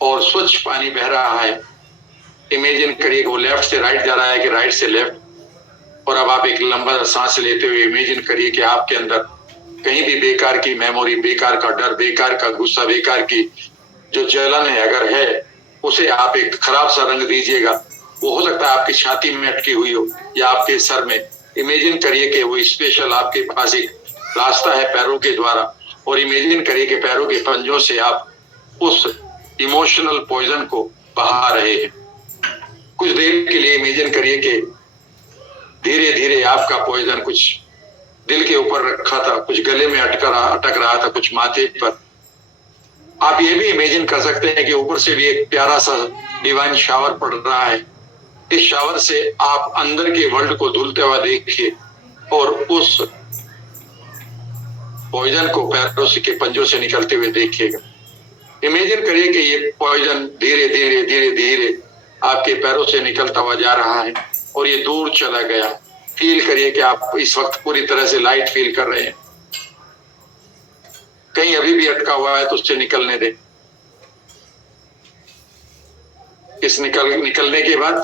और स्वच्छ पानी बह रहा है। इमेजिन करिए कि वो लेफ्ट से राइट जा रहा है कि राइट से लेफ्ट। और अब आप एक लंबा सांस लेते हुए इमेजिन करिए कि आपके अंदर कहीं भी बेकार की मेमोरी, बेकार का डर, बेकार का गुस्सा, बेकार की जो जलन है अगर है, उसे आप एक खराब सा रंग दीजिएगा। वो हो सकता है आपकी छाती में अटकी हुई हो या आपके सर में। इमेजिन करिए कि वो स्पेशल आपके पास एक रास्ता है पैरों के द्वारा। और इमेजिन करिए कि पैरों के पंजों से आप उस इमोशनल पॉइजन को बहा रहे हैं। कुछ देर के लिए इमेजिन करिए कि धीरे धीरे आपका पॉइजन कुछ दिल के ऊपर रखा था, कुछ गले में अटक रहा था, कुछ माथे पर। आप ये भी इमेजिन कर सकते हैं कि ऊपर से भी एक प्यारा सा डिवाइन शावर पड़ रहा है। इस शावर से आप अंदर के वर्ल्ड को धुलते हुए देखिए और उस पॉइजन को पैरों के पंजों से निकलते हुए देखिएगा। इमेजिन करिए कि ये पॉइजन धीरे धीरे धीरे धीरे आपके पैरों से निकलता हुआ जा रहा है और ये दूर चला गया। फील करिए कि आप इस वक्त पूरी तरह से लाइट फील कर रहे हैं। कहीं अभी भी अटका हुआ है तो उससे निकलने दें। इस निकलने के बाद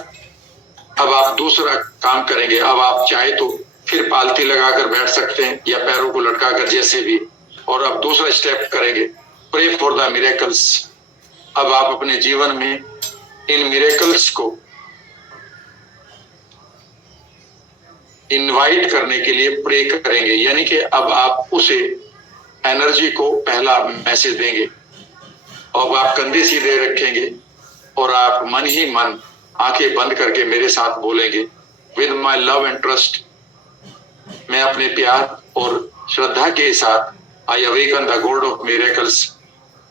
अब आप दूसरा काम करेंगे। अब आप चाहे तो फिर पालथी लगाकर बैठ सकते हैं या पैरों को लटकाकर, जैसे भी। और अब दूसरा स्टेप करेंगे, प्रे फॉर द मिरेकल्स। अब आप अपने जीवन में इन मिरेकल्स को इनवाइट करने के लिए प्रे करेंगे, यानी कि अब आप उसे एनर्जी को पहला मैसेज देंगे। अब आप कंधे सीधे रखेंगे और आप मन ही मन आंखें बंद करके मेरे साथ बोलेंगे, with my love and trust. मैं अपने प्यार और श्रद्धा के साथ I awaken the god of miracles.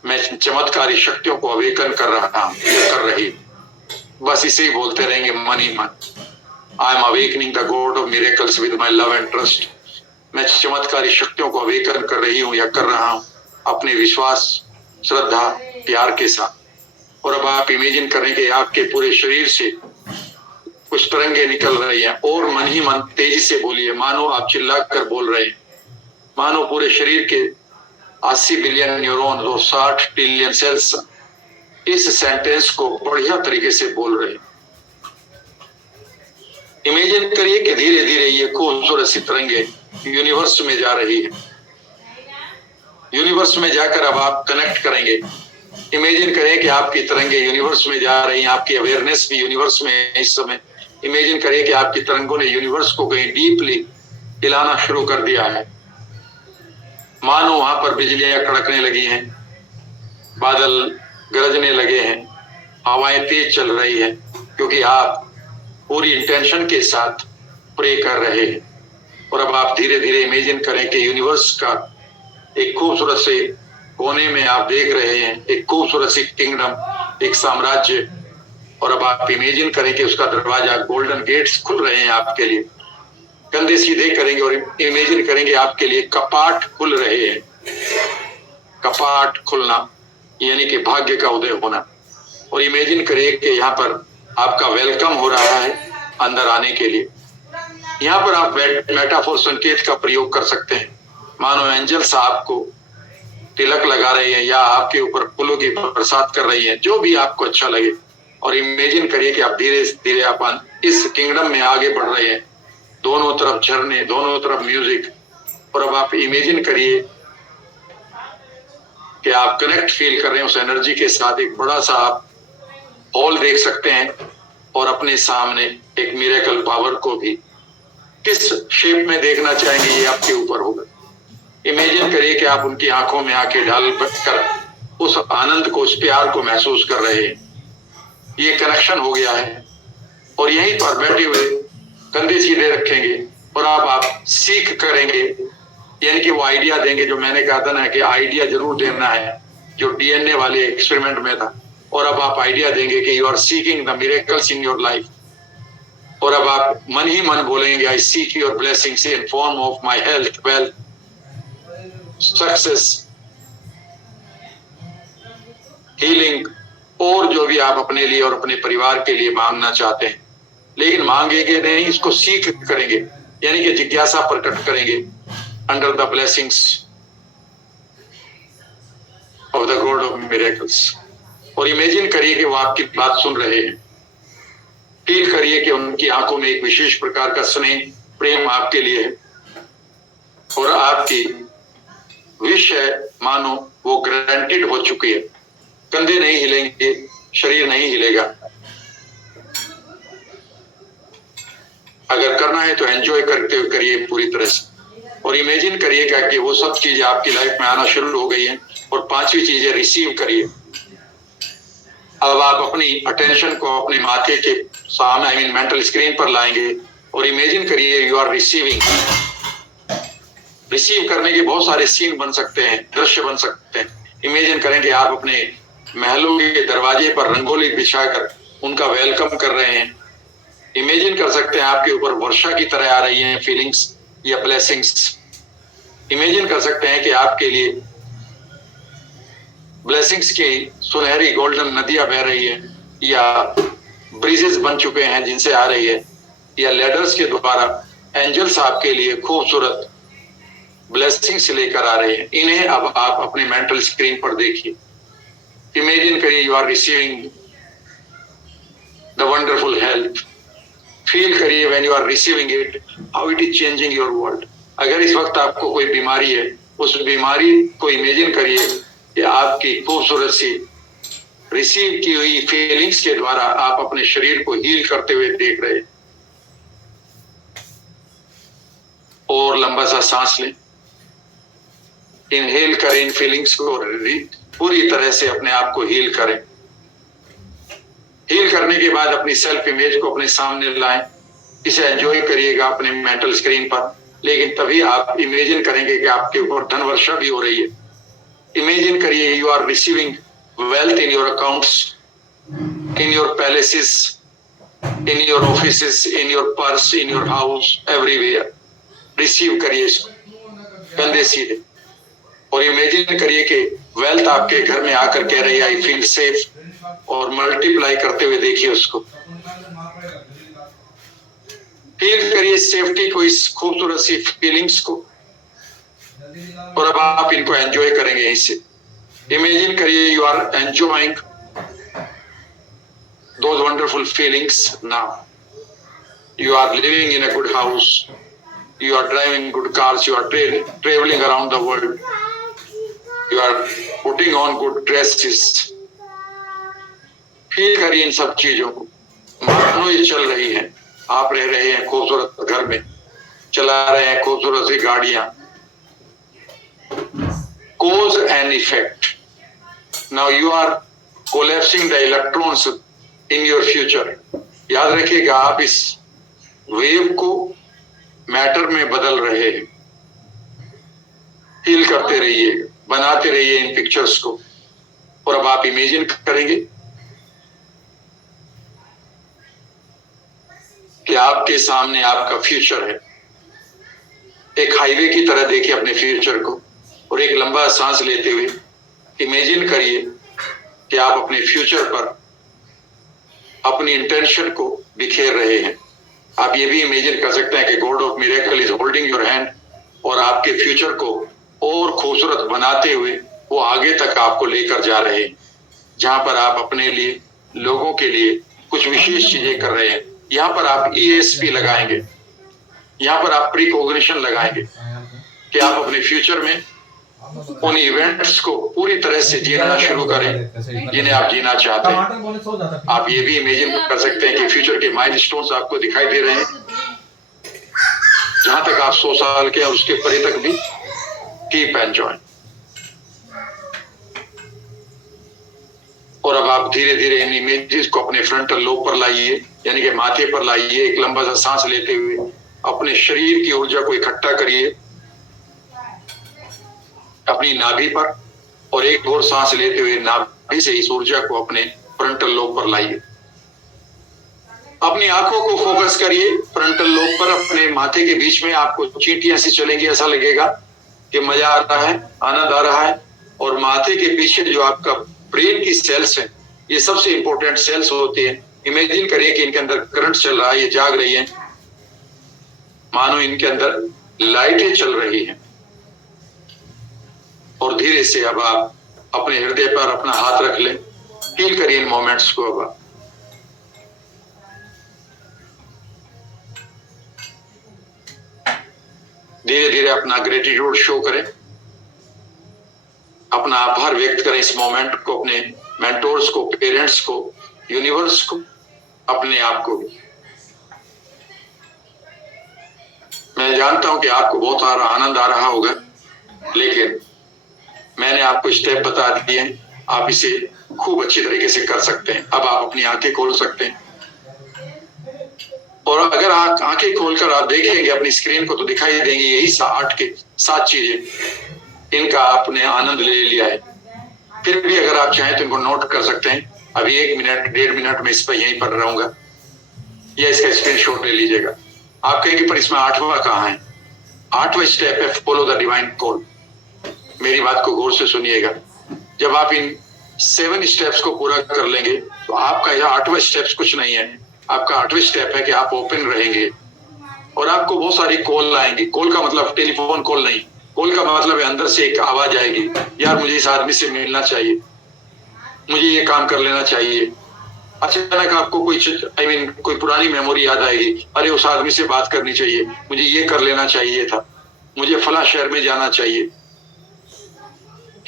मैं चमत्कारी शक्तियों को अवेकन कर रहा हूं, कर रही। बस इसे ही बोलते रहेंगे मन ही मन। I am awakening the god of miracles with my love and trust. मैं चमत्कारी शक्तियों को अवेकन कर रही हूं या कर रहा हूं अपने विश्वास, श्रद्धा, प्यार के साथ। और अब आप इमेजिन करें कि आपके पूरे शरीर से कुछ तरंगे निकल रही हैं और मन ही मन तेजी से बोलिए, मानो आप चिल्लाकर बोल रहे हैं। मानो पूरे शरीर के 80 बिलियन न्यूरॉन और 60 ट्रिलियन सेल्स इस सेंटेंस को बढ़िया तरीके से बोल रहे हैं। इमेजिन करिए कि धीरे धीरे ये खूबसूरत सी तरंगे यूनिवर्स में जा रही है। यूनिवर्स में जाकर अब आप कनेक्ट करेंगे। इमेजिन करें कि आपकी तरंगे यूनिवर्स में जा रही हैं, आपकी अवेयरनेस भी यूनिवर्स में है इस समय। इमेजिन करिए कि आपकी तरंगों ने यूनिवर्स को कहीं डीपली हिलाना शुरू कर दिया है। मानो वहां पर बिजलियां कड़कने लगी हैं, बादल गरजने लगे हैं, हवाएं तेज चल रही है, क्योंकि आप पूरी इंटेंशन के साथ प्रे कर रहे हैं। और अब आप धीरे धीरे इमेजिन करें कि यूनिवर्स का एक खूबसूरत से कोने में आप देख रहे हैं एक खूबसूरत सी किंगडम, एक साम्राज्य। और अब आप इमेजिन करें कि उसका दरवाजा, गोल्डन गेट्स खुल रहे हैं आपके लिए। कंधे सीधे करेंगे और इमेजिन करेंगे आपके लिए कपाट खुल रहे हैं। कपाट खुलना यानी कि भाग्य का उदय होना। और इमेजिन करिए कि यहाँ पर आपका वेलकम हो रहा है अंदर आने के लिए। यहाँ पर आप मेटाफोर संकेत का प्रयोग कर सकते हैं। मानो एंजल्स आपको तिलक लगा रहे हैं या आपके ऊपर फूलों की बरसात कर रही है, जो भी आपको अच्छा लगे। और इमेजिन करिए कि आप धीरे धीरे आप इस किंगडम में आगे बढ़ रहे हैं। दोनों तरफ झरने, दोनों तरफ म्यूजिक। और अब आप इमेजिन करिए कि आप कनेक्ट फील कर रहे हैं उस एनर्जी के साथ। एक बड़ा सा आप हॉल देख सकते हैं और अपने सामने एक मिरेकल पावर को भी किस शेप में देखना चाहेंगे ये आपके ऊपर होगा। इमेजिन करिए कि आप उनकी आंखों में आंखें डाल कर उस आनंद को, उस प्यार को महसूस कर रहे हैं। ये कनेक्शन हो गया है। और यहीं पर बैठे हुए कंधे सीधे रखेंगे और आप सीख करेंगे, यानी कि वो आइडिया देंगे जो मैंने कहा था ना कि आइडिया जरूर देना है, जो डीएनए वाले एक्सपेरिमेंट में था। और अब आप आइडिया देंगे कि you are seeking the miracles in your life. और अब आप मन ही मन बोलेंगे, I seek your blessings in form of my health, wealth, success, healing, और जो भी आप अपने लिए और अपने परिवार के लिए मांगना चाहते हैं। लेकिन मांगेंगे नहीं, इसको सीख करेंगे, यानी कि जिज्ञासा प्रकट करेंगे under the blessings of the god of miracles. और इमेजिन करिए कि वो आपकी बात सुन रहे हैं। फील करिए कि उनकी आंखों में एक विशेष प्रकार का स्नेह, प्रेम आपके लिए है। और आपकी विश है मानो वो ग्रांटेड हो चुकी है। कंधे नहीं हिलेंगे, शरीर नहीं हिलेगा। अगर करना है तो एंजॉय करते हुए करिए पूरी तरह से। और इमेजिन करिए कि वो सब चीजें आपकी लाइफ में आना शुरू हो गई हैं। और पांचवी चीजें रिसीव करिए। अब आप अपनी अटेंशन को अपने माथे के सामने, आई मीन मेंटल स्क्रीन पर लाएंगे और इमेजिन करिए यू आर रिसीविंग। रिसीव करने के बहुत सारे सीन बन सकते हैं, दृश्य बन सकते हैं। इमेजिन करें कि आप अपने महलों के दरवाजे पर रंगोली बिछाकर उनका वेलकम कर रहे हैं। इमेजिन कर सकते हैं आपके ऊपर वर्षा की तरह आ रही हैं फीलिंग्स या ब्लेसिंग्स। इमेजिन कर सकते हैं कि आपके लिए ब्लेसिंग्स की सुनहरी गोल्डन नदियां बह रही है, या ब्रीजेस बन चुके हैं जिनसे आ रही है, या लेडर्स के द्वारा एंजल्स आपके लिए खूबसूरत ब्लेसिंग्स लेकर आ रहे हैं। इन्हें अब आप अपने मेंटल स्क्रीन पर देखिए। इमेजिन करिए you are receiving the wonderful health. Feel करिए when you are receiving it how it is changing your world. अगर इस वक्त आपको कोई बीमारी है, उस बीमारी को इमेजिन करिए कि आपकी खूबसूरत सी रिसीव की हुई फीलिंग्स के द्वारा आप अपने शरीर को हील करते हुए देख रहे हैं। और लंबा सा सांस लें, इनहेल करें इन फीलिंग्स को, पूरी तरह से अपने आप को हील करें। हील करने के बाद अपनी सेल्फ इमेज को अपने सामने लाएं। इसे एंजॉय करिएगा अपने मेंटल स्क्रीन पर, लेकिन तभी आप इमेजिन करेंगे कि आपके ऊपर धन वर्षा भी हो रही है। इमेजिन करिए you are receiving wealth in your accounts, in your palaces, in your offices, in your purse, in your house, everywhere. Receive करिए इसको कंधे सीधे, और इमेजिन करिए कि वेल्थ आपके घर में आकर कह रही है आई फील सेफ, और मल्टीप्लाई करते हुए देखिए उसको। फील करिए सेफ्टी को, इस खूबसूरत सी फीलिंग्स को, और अब आप इनको एंजॉय करेंगे यहीं से। Imagine करिए you are enjoying those wonderful feelings now. You are living in a good house. You are driving good cars. You are traveling around the world. You are putting on good dresses. Feel करिए इन सब चीजों को, मानो ये चल रही है। आप रह रहे हैं खूबसूरत घर में, चला रहे हैं खूबसूरत सी गाड़ियां। Cause and effect. Now you are collapsing the electrons in your future. याद रखिएगा आप इस वेव को मैटर में बदल रहे हैं। फील करते रहिए, बनाते रहिए इन पिक्चर्स को, और अब आप इमेजिन करेंगे कि आपके सामने आपका फ्यूचर है। एक हाईवे की तरह देखिए अपने फ्यूचर को, और एक लंबा सांस लेते हुए इमेजिन करिए कि आप अपने फ्यूचर पर अपनी इंटेंशन को बिखेर रहे हैं। आप ये भी इमेजिन कर सकते हैं कि God of miracle is holding your hand, और आपके फ्यूचर को और खूबसूरत बनाते हुए वो आगे तक आपको लेकर जा रहे हैं, जहां पर आप अपने लिए, लोगों के लिए कुछ विशेष चीजें कर रहे हैं। यहाँ पर आप ESP लगाएंगे, यहाँ पर आप प्रीकॉग्निशन लगाएंगे कि आप अपने फ्यूचर में उन इवेंट्स को पूरी तरह से जीना शुरू करें जिन्हें आप जीना चाहते हैं। आप ये भी इमेजिन कर सकते हैं कि फ्यूचर के माइलस्टोन्स आपको दिखाई दे रहे हैं, जहां तक आप 100 साल के और उसके परे तक भी कीप एंजॉय। और अब आप धीरे धीरे इन इमेजेस को अपने फ्रंटल लोब पर लाइए, यानी कि माथे पर लाइए। एक लंबा सा सांस लेते हुए अपने शरीर की ऊर्जा को इकट्ठा करिए अपनी नाभि पर, और एक और सांस लेते हुए नाभि से इस ऊर्जा को अपने फ्रंटल लोब पर लाइए। अपनी आंखों को फोकस करिए फ्रंटल लोब पर। अपने माथे के बीच में आपको चींटियां सी चलेंगी, ऐसा लगेगा कि मजा आ रहा है, आनंद आ रहा है। और माथे के पीछे जो आपका ब्रेन की सेल्स है, ये सबसे इंपॉर्टेंट सेल्स होती है। इमेजिन करिए कि इनके अंदर करंट चल रहा है, ये जाग रही है, मानो इनके अंदर लाइटें चल रही हैं। और धीरे से अब आप अपने हृदय पर अपना हाथ रख लें, फील करिए इन मोमेंट्स को। अब धीरे धीरे अपना ग्रेटिट्यूड शो करें, अपना आभार व्यक्त करें इस मोमेंट को, अपने मेंटोर्स को, पेरेंट्स को, यूनिवर्स को, अपने आप को भी। मैं जानता हूं कि आपको बहुत सारा आनंद आ रहा होगा, लेकिन मैंने आपको स्टेप बता दिए, आप इसे खूब अच्छी तरीके से कर सकते हैं। अब आप अपनी आंखें खोल सकते हैं और अगर आप आंखें खोलकर आप देखेंगे अपनी स्क्रीन को तो दिखाई देंगी यही 7 चीजें, इनका आपने आनंद ले लिया है। फिर भी अगर आप चाहें तो इनको नोट कर सकते हैं। अभी 1 मिनट 1.5 मिनट में इस पर यहीं पर रहूंगा, या इसका स्क्रीनशॉट ले लीजिएगा। आप कहेंगे पर इसमें 8वां कहाँ है? 8वां स्टेप है फॉलो द डिवाइन कॉल। मेरी बात को गौर से सुनिएगा। जब आप इन 7 स्टेप्स को पूरा कर लेंगे तो आपका यह 8वां स्टेप्स कुछ नहीं है। आपका 8वां स्टेप है कि आप ओपन रहेंगे और आपको बहुत सारी कॉल आएंगी। कॉल का मतलब टेलीफोन कॉल नहीं, कॉल का मतलब है अंदर से एक आवाज आएगी, यार मुझे इस आदमी से मिलना चाहिए, मुझे ये काम कर लेना चाहिए। अचानक आपको कोई पुरानी मेमोरी याद आएगी, अरे उस आदमी से बात करनी चाहिए, मुझे ये कर लेना चाहिए था, मुझे फला शहर में जाना चाहिए,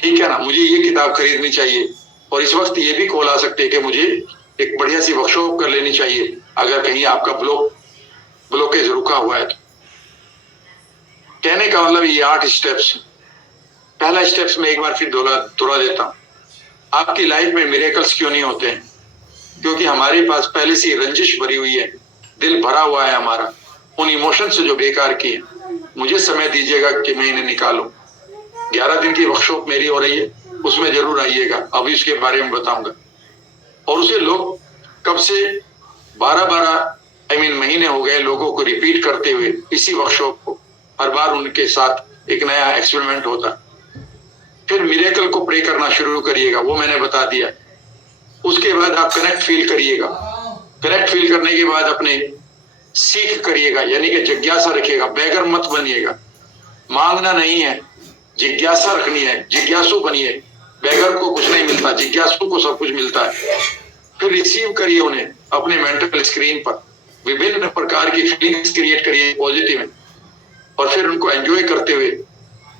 ठीक है ना, मुझे ये किताब खरीदनी चाहिए। और इस वक्त ये भी कॉल आ सकते हैं कि मुझे एक बढ़िया सी वर्कशॉप कर लेनी चाहिए, अगर कहीं आपका ब्लॉकेज रुका हुआ है तो। कहने का मतलब ये 8 स्टेप्स। पहला स्टेप्स में एक बार फिर दोहरा देता हूं। आपकी लाइफ में मिरेकल्स क्यों नहीं होते हैं? क्योंकि हमारे पास पहले से रंजिश भरी हुई है, दिल भरा हुआ है हमारा उन इमोशन से जो बेकार की है। मुझे समय दीजिएगा कि मैं इन्हें निकालूं। 11 दिन की वर्कशॉप मेरी हो रही है, उसमें जरूर आइएगा, अभी उसके बारे में बताऊंगा। और उसे लोग कब से 12 महीने हो गए लोगों को रिपीट करते हुए इसी वर्कशॉप को। हर बार उनके साथ एक नया एक्सपेरिमेंट होता। फिर मिरेकल को प्रे करना शुरू करिएगा, वो मैंने बता दिया। उसके बाद आप कनेक्ट फील करिएगा। कनेक्ट फील करने के बाद अपने सीख करिएगा, यानी कि जिज्ञासा रखिएगा। बेगर मत बनिएगा, मांगना नहीं है, जिज्ञासा रखनी है। जिज्ञासु बनिए। बेगर को कुछ नहीं मिलता, जिज्ञासु को सब कुछ मिलता है। फिर रिसीव करिए उन्हें अपने मेंटल स्क्रीन पर। विभिन्न प्रकार की फीलिंग्स क्रिएट करिए पॉजिटिव, और फिर उनको एंजॉय करते हुए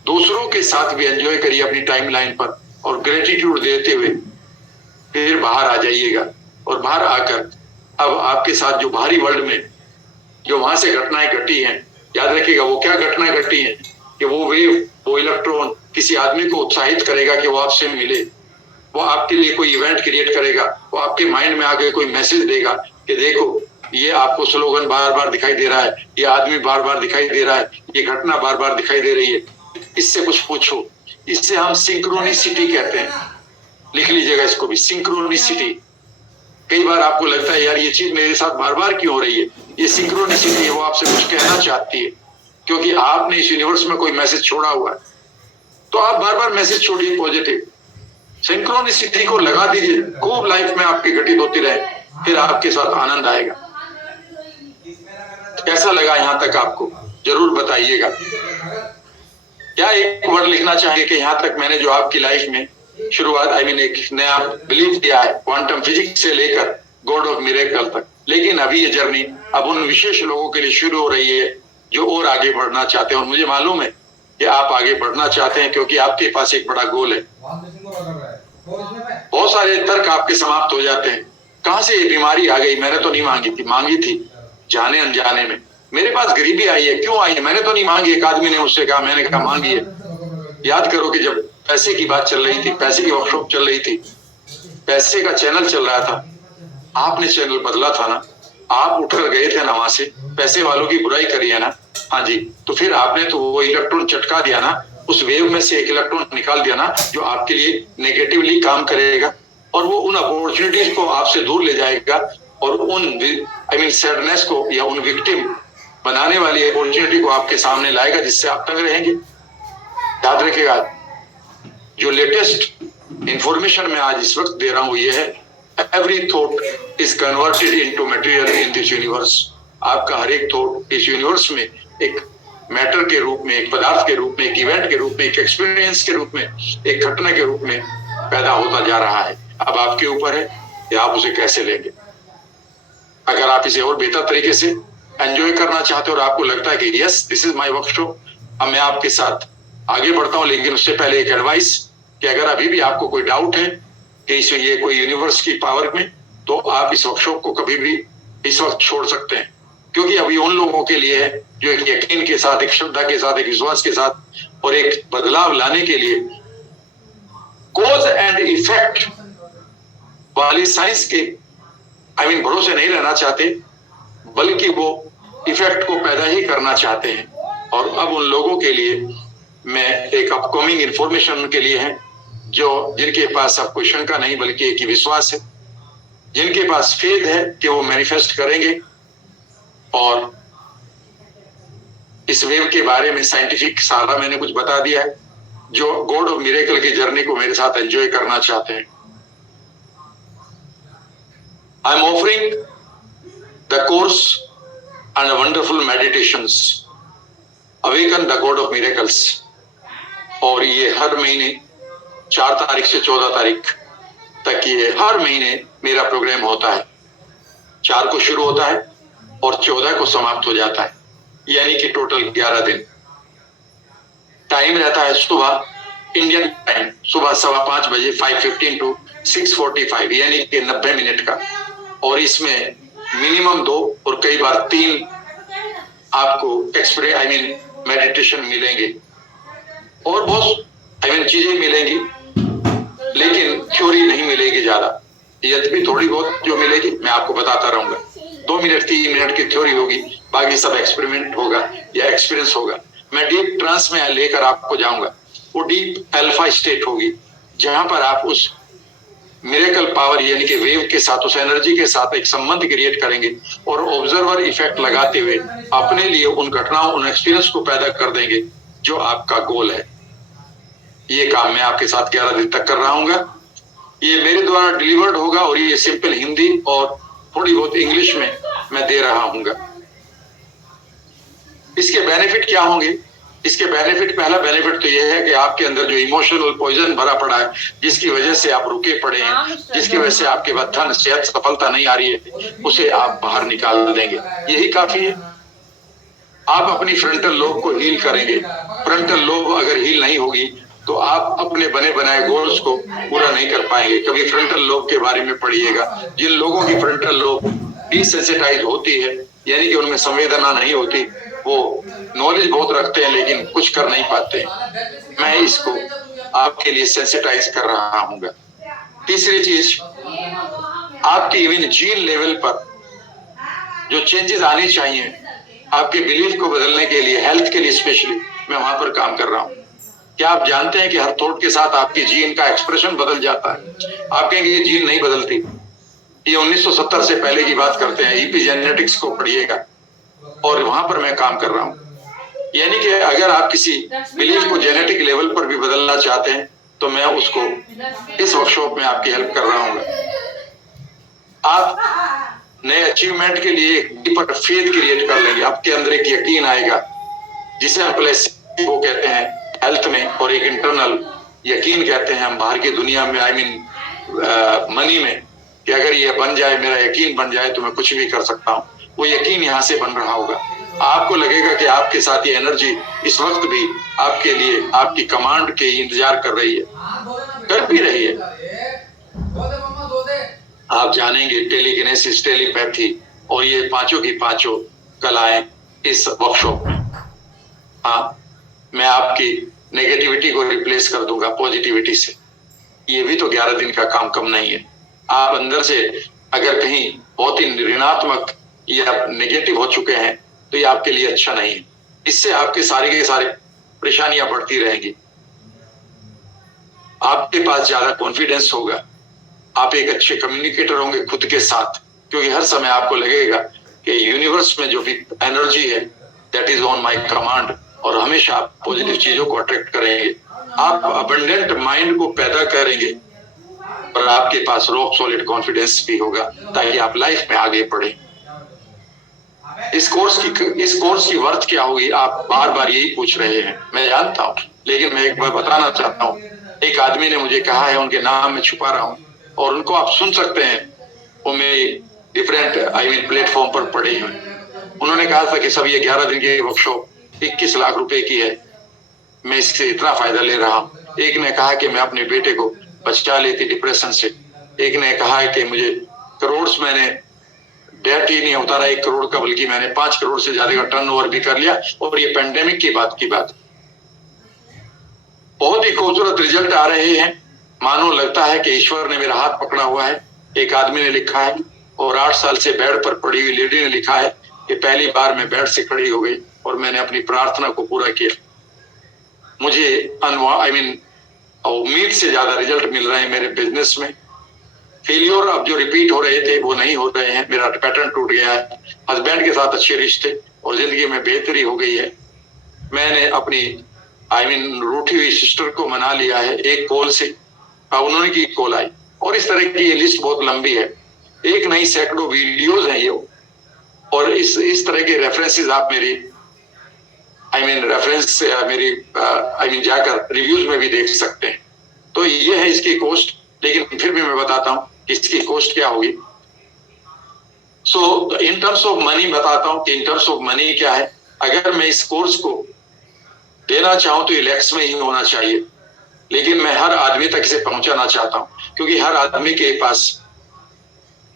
दूसरों के साथ भी एंजॉय करिए अपनी टाइमलाइन पर, और ग्रेटिट्यूड देते हुए फिर बाहर आ जाइएगा। और बाहर आकर अब आपके साथ जो बाहरी वर्ल्ड में जो वहां से घटनाएं घटी हैं, याद रखिएगा वो क्या घटनाएं घटी हैं कि वो वेव, वो इलेक्ट्रॉन किसी आदमी को उत्साहित करेगा कि वो आपसे मिले, वो आपके लिए कोई इवेंट क्रिएट करेगा, वो आपके माइंड में आके कोई मैसेज देगा कि देखो ये आपको स्लोगन बार बार दिखाई दे रहा है, ये आदमी बार बार दिखाई दे रहा है, ये घटना बार बार दिखाई दे रही है, इससे कुछ पूछो। इससे हम सिंक्रोनिसिटी कहते हैं। लिख लीजिएगा इसको भी, सिंक्रोनिसिटी। कई बार आपको लगता है यार ये चीज मेरे साथ बार बार क्यों हो रही है, ये सिंक्रोनिसिटी है, वो आपसे कुछ कहना चाहती है, क्योंकि आपने इस यूनिवर्स में कोई मैसेज छोड़ा हुआ है। तो आप बार बार मैसेज छोड़िए पॉजिटिव, सिंक्रोनिसिटी को लगा दीजिए, खूब लाइफ में आपकी घटित होती रहे, फिर आपके साथ आनंद आएगा। कैसा लगा यहाँ तक आपको जरूर बताइएगा। क्या एक वर्ड लिखना चाहिए कि यहाँ तक मैंने जो आपकी लाइफ में शुरुआत एक नया बिलीफ दिया है, क्वांटम फिजिक्स से लेकर गॉड ऑफ मिरेकल तक। लेकिन अभी ये जर्नी अब उन विशेष लोगों के लिए शुरू हो रही है जो और आगे बढ़ना चाहते हैं, और मुझे मालूम है कि आप आगे बढ़ना चाहते हैं क्योंकि आपके पास एक बड़ा गोल है। बहुत सारे तर्क आपके समाप्त हो जाते हैं। कहां से ये बीमारी आ गई, मैंने तो नहीं मांगी थी जाने अनजाने में। मेरे पास गरीबी आई है, क्यों आई है, मैंने तो नहीं मांगी। एक आदमी ने मुझसे कहा, मैंने कहा मांगी है। याद करो कि जब पैसे की बात चल रही थी, पैसे की वर्कशॉप चल रही थी, पैसे का चैनल चल रहा था, आपने चैनल बदला था ना, आप उठकर गए थे ना वहां से, पैसे वालों की बुराई करी है ना, हाँ जी, तो फिर आपने तो वो इलेक्ट्रॉन चटका दिया ना, उस वेव में से एक इलेक्ट्रॉन निकाल दिया ना जो आपके लिए नेगेटिवली काम करेगा, और वो उन अपॉर्चुनिटीज को आपसे दूर ले जाएगा, और उन सैडनेस को या उन विक्टिम बनाने वाली अपॉर्चुनिटी को आपके सामने लाएगा, जिससे आप तंग रहेंगे। याद रखिएगा, जो लेटेस्ट इंफॉर्मेशन मैं आज इस वक्त दे रहा हूं ये है, every thought is converted into material in this universe. आपका हर एक थॉट इस यूनिवर्स में एक मैटर के रूप में, एक पदार्थ के रूप में, एक इवेंट के रूप में, एक एक्सपीरियंस के रूप में, एक घटना के रूप में पैदा होता जा रहा है। अब आपके ऊपर है कि आप उसे कैसे लेंगे। अगर आप इसे और बेहतर तरीके से एंजॉय करना चाहते हो और आपको लगता है कि yes this is my workshop, अब मैं आपके साथ आगे बढ़ता हूं, लेकिन उससे पहले एक एडवाइस कि अगर अभी भी आपको कोई डाउट है कि इसमें ये कोई यूनिवर्स की पावर में, तो आप इस वर्कशॉप को कभी भी इस वक्त छोड़ सकते हैं, क्योंकि अभी उन लोगों के लिए है जो एक यकीन के साथ, एक श्रद्धा के साथ, एक विश्वास के साथ और एक बदलाव लाने के लिए कॉज एंड इफेक्ट वाली साइंस के भरोसे नहीं रहना चाहते, बल्कि वो इफेक्ट को पैदा ही करना चाहते हैं। और अब उन लोगों के लिए मैं एक अपकमिंग इंफॉर्मेशन उनके लिए है, जो जिनके पास अब कोई शंका नहीं बल्कि एक ही विश्वास है, जिनके पास फेथ है कि वो मैनिफेस्ट करेंगे। और इस वेव के बारे में साइंटिफिक सारा मैंने कुछ बता दिया है, जो गॉड ऑफ मिरेकल की जर्नी को मेरे साथ एंजॉय करना चाहते हैं। I am offering the course and wonderful meditations awaken the god of miracles. और ये हर महीने 4 तारीख से 14 तारीख तक ये हर महीने मेरा प्रोग्राम होता है। 4 को शुरू होता है और 14 को समाप्त हो जाता है, यानी कि टोटल 11 दिन। टाइम रहता है सुबह इंडियन टाइम, सुबह 5:15 बजे 5:15 to 6:45, यानी कि 90 मिनट का। और इसमें मिनिमम 2 और कई बार 3 आपको मेडिटेशन मिलेंगे और बहुत चीजें मिलेंगी, लेकिन थ्योरी नहीं मिलेगी ज्यादा। यद्यपि थोड़ी बहुत जो मिलेगी मैं आपको बताता रहूंगा। 2 मिनट 3 मिनट की थ्योरी होगी, बाकी सब एक्सपेरिमेंट होगा या एक्सपीरियंस होगा। मैं डीप ट्रांस में लेकर आपको जाऊंगा। वो डीप अल्फा स्टेट होगी, जहां पर आप उस मिरेकल पावर यानी कि वेव के साथ, उस एनर्जी के साथ एक संबंध क्रिएट करेंगे और ऑब्जर्वर इफेक्ट लगाते हुए अपने लिए उन घटनाओं, उन एक्सपीरियंस को पैदा कर देंगे जो आपका गोल है। ये काम मैं आपके साथ 11 दिन तक कर रहा हूंगा। ये मेरे द्वारा डिलीवर्ड होगा और ये सिंपल हिंदी और थोड़ी बहुत इंग्लिश में मैं दे रहा हूंगा। इसके बेनिफिट क्या होंगे? इसके बेनिफिट, पहला बेनिफिट तो यह है कि आपके अंदर जो इमोशनल पॉइजन भरा पड़ा है, जिसकी वजह से आप रुके पड़े हैं, जिसकी वजह से आपके पास धन, सेहत, सफलता नहीं आ रही है, उसे आप बाहर निकाल देंगे। यही काफी है। आप अपनी फ्रंटल लोब को हील करेंगे। फ्रंटल लोब अगर हील नहीं होगी तो आप अपने बने बनाए गोल्स को पूरा नहीं कर पाएंगे। कभी फ्रंटल लोब के बारे में पढ़िएगा। जिन लोगों की फ्रंटल लोब डिसेंसिटाइज होती है, यानी कि उनमें संवेदना नहीं होती, वो नॉलेज बहुत रखते हैं लेकिन कुछ कर नहीं पाते। मैं इसको आपके लिए सेंसिटाइज कर रहा हूँ। तीसरी चीज, आपकी इवन जीन लेवल पर जो चेंजेस आने चाहिए आपके बिलीफ को बदलने के लिए, हेल्थ के लिए स्पेशली, मैं वहां पर काम कर रहा हूँ। क्या आप जानते हैं कि हर थॉट के साथ आपकी जीन का एक्सप्रेशन बदल जाता है? आप कहेंगे ये जीन नहीं बदलती, ये 1970 से पहले की बात करते हैं। एपिजेनेटिक्स को पढ़िएगा और वहां पर मैं काम कर रहा हूं। यानी कि अगर आप किसी बिलीफ को जेनेटिक लेवल पर भी बदलना चाहते हैं तो मैं उसको इस वर्कशॉप में आपकी हेल्प कर रहा हूँ। आप नए अचीवमेंट के लिए एक डीपर फेथ क्रिएट कर लेंगे। आपके अंदर एक यकीन आएगा, जिसे हम प्लेसिबो कहते हैं हेल्थ में, और एक इंटरनल यकीन कहते हैं हम बाहर की दुनिया में, मनी में, कि अगर ये बन जाए, मेरा यकीन बन जाए तो मैं कुछ भी कर सकता हूँ। वो यकीन यहाँ से बन रहा होगा। आपको लगेगा कि आपके साथ ये एनर्जी इस वक्त भी आपके लिए, आपकी कमांड के इंतजार कर रही है, कर भी रही है। आप जानेंगे टेलीकिनेसिस, टेलीपैथी और ये पांचों की पांचों कलाएं इस वर्कशॉप में। हाँ, मैं आपकी नेगेटिविटी को रिप्लेस कर दूंगा पॉजिटिविटी से। ये भी तो 11 दिन का काम कम नहीं है। आप अंदर से अगर कहीं बहुत ही ऋणात्मक या नेगेटिव हो चुके हैं तो ये आपके लिए अच्छा नहीं है। इससे आपके सारे के सारे परेशानियां बढ़ती रहेंगी। आपके पास ज्यादा कॉन्फिडेंस होगा, आप एक अच्छे कम्युनिकेटर होंगे खुद के साथ, क्योंकि हर समय आपको लगेगा कि यूनिवर्स में जो भी एनर्जी है that is on my command, और हमेशा आप पॉजिटिव चीजों को अट्रैक्ट करेंगे। आप अबंडेंट माइंड को पैदा करेंगे और आपके पास रॉक सॉलिड कॉन्फिडेंस भी होगा, ताकि आप लाइफ में आगे बढ़े। इस कोर्स की वर्थ क्या होगी, आप बार बार यही पूछ रहे हैं, मैं जानता हूँ, लेकिन मैं एक बार बताना चाहता हूँ। एक आदमी ने मुझे कहा है, उनके नाम में छुपा रहा हूँ और उनको आप सुन सकते हैं, वो मेरे डिफरेंट प्लेटफॉर्म पर पड़े हुए। उन्होंने कहा था कि सब ये 11 दिन की वर्कशॉप 21 लाख रुपए की है, मैं इससे इतना फायदा ले रहा हूँ। एक ने कहा कि मैं अपने बेटे को बचा लेती डिप्रेशन से। एक ने कहा है कि मुझे करोड़, मैंने डेट ही नहीं उतारा 1 करोड़ का, बल्कि मैंने 5 करोड़ से ज्यादा का टर्नओवर भी कर लिया, और ये पेंडेमिक की बात। बहुत ही खूबसूरत रिजल्ट आ रहे हैं। मानो लगता है कि ईश्वर ने मेरा हाथ पकड़ा हुआ है। एक आदमी ने लिखा है, और 8 साल से बेड पर पड़ी हुई लेडी ने लिखा है कि पहली बार मैं बेड से खड़ी हो गई और मैंने अपनी प्रार्थना को पूरा किया। मुझे उम्मीद से ज्यादा रिजल्ट मिल रहे हैं मेरे बिजनेस में। फेलियर अब जो रिपीट हो रहे थे वो नहीं हो रहे हैं। मेरा पैटर्न टूट गया है। हस्बैंड के साथ अच्छे रिश्ते और जिंदगी में बेहतरी हो गई है। मैंने अपनी रूठी हुई सिस्टर को मना लिया है एक कॉल से। उन्होंने की कॉल आई और इस तरह की ये लिस्ट बहुत लंबी है। एक नहीं सैकड़ों वीडियोज हैं ये। और इस तरह के रेफरेंसेस आप मेरी जाकर रिव्यूज में भी देख सकते हैं। तो ये है इसकी कॉस्ट। लेकिन फिर भी मैं बताता हूं कि इसकी कॉस्ट क्या होगी। सो इन टर्म्स ऑफ मनी बताता हूं कि इन टर्म्स ऑफ मनी क्या है। अगर मैं इस कोर्स को देना चाहूं तो ये लैक्स में ही होना चाहिए, लेकिन मैं हर आदमी तक इसे पहुंचाना चाहता हूं, क्योंकि हर आदमी के पास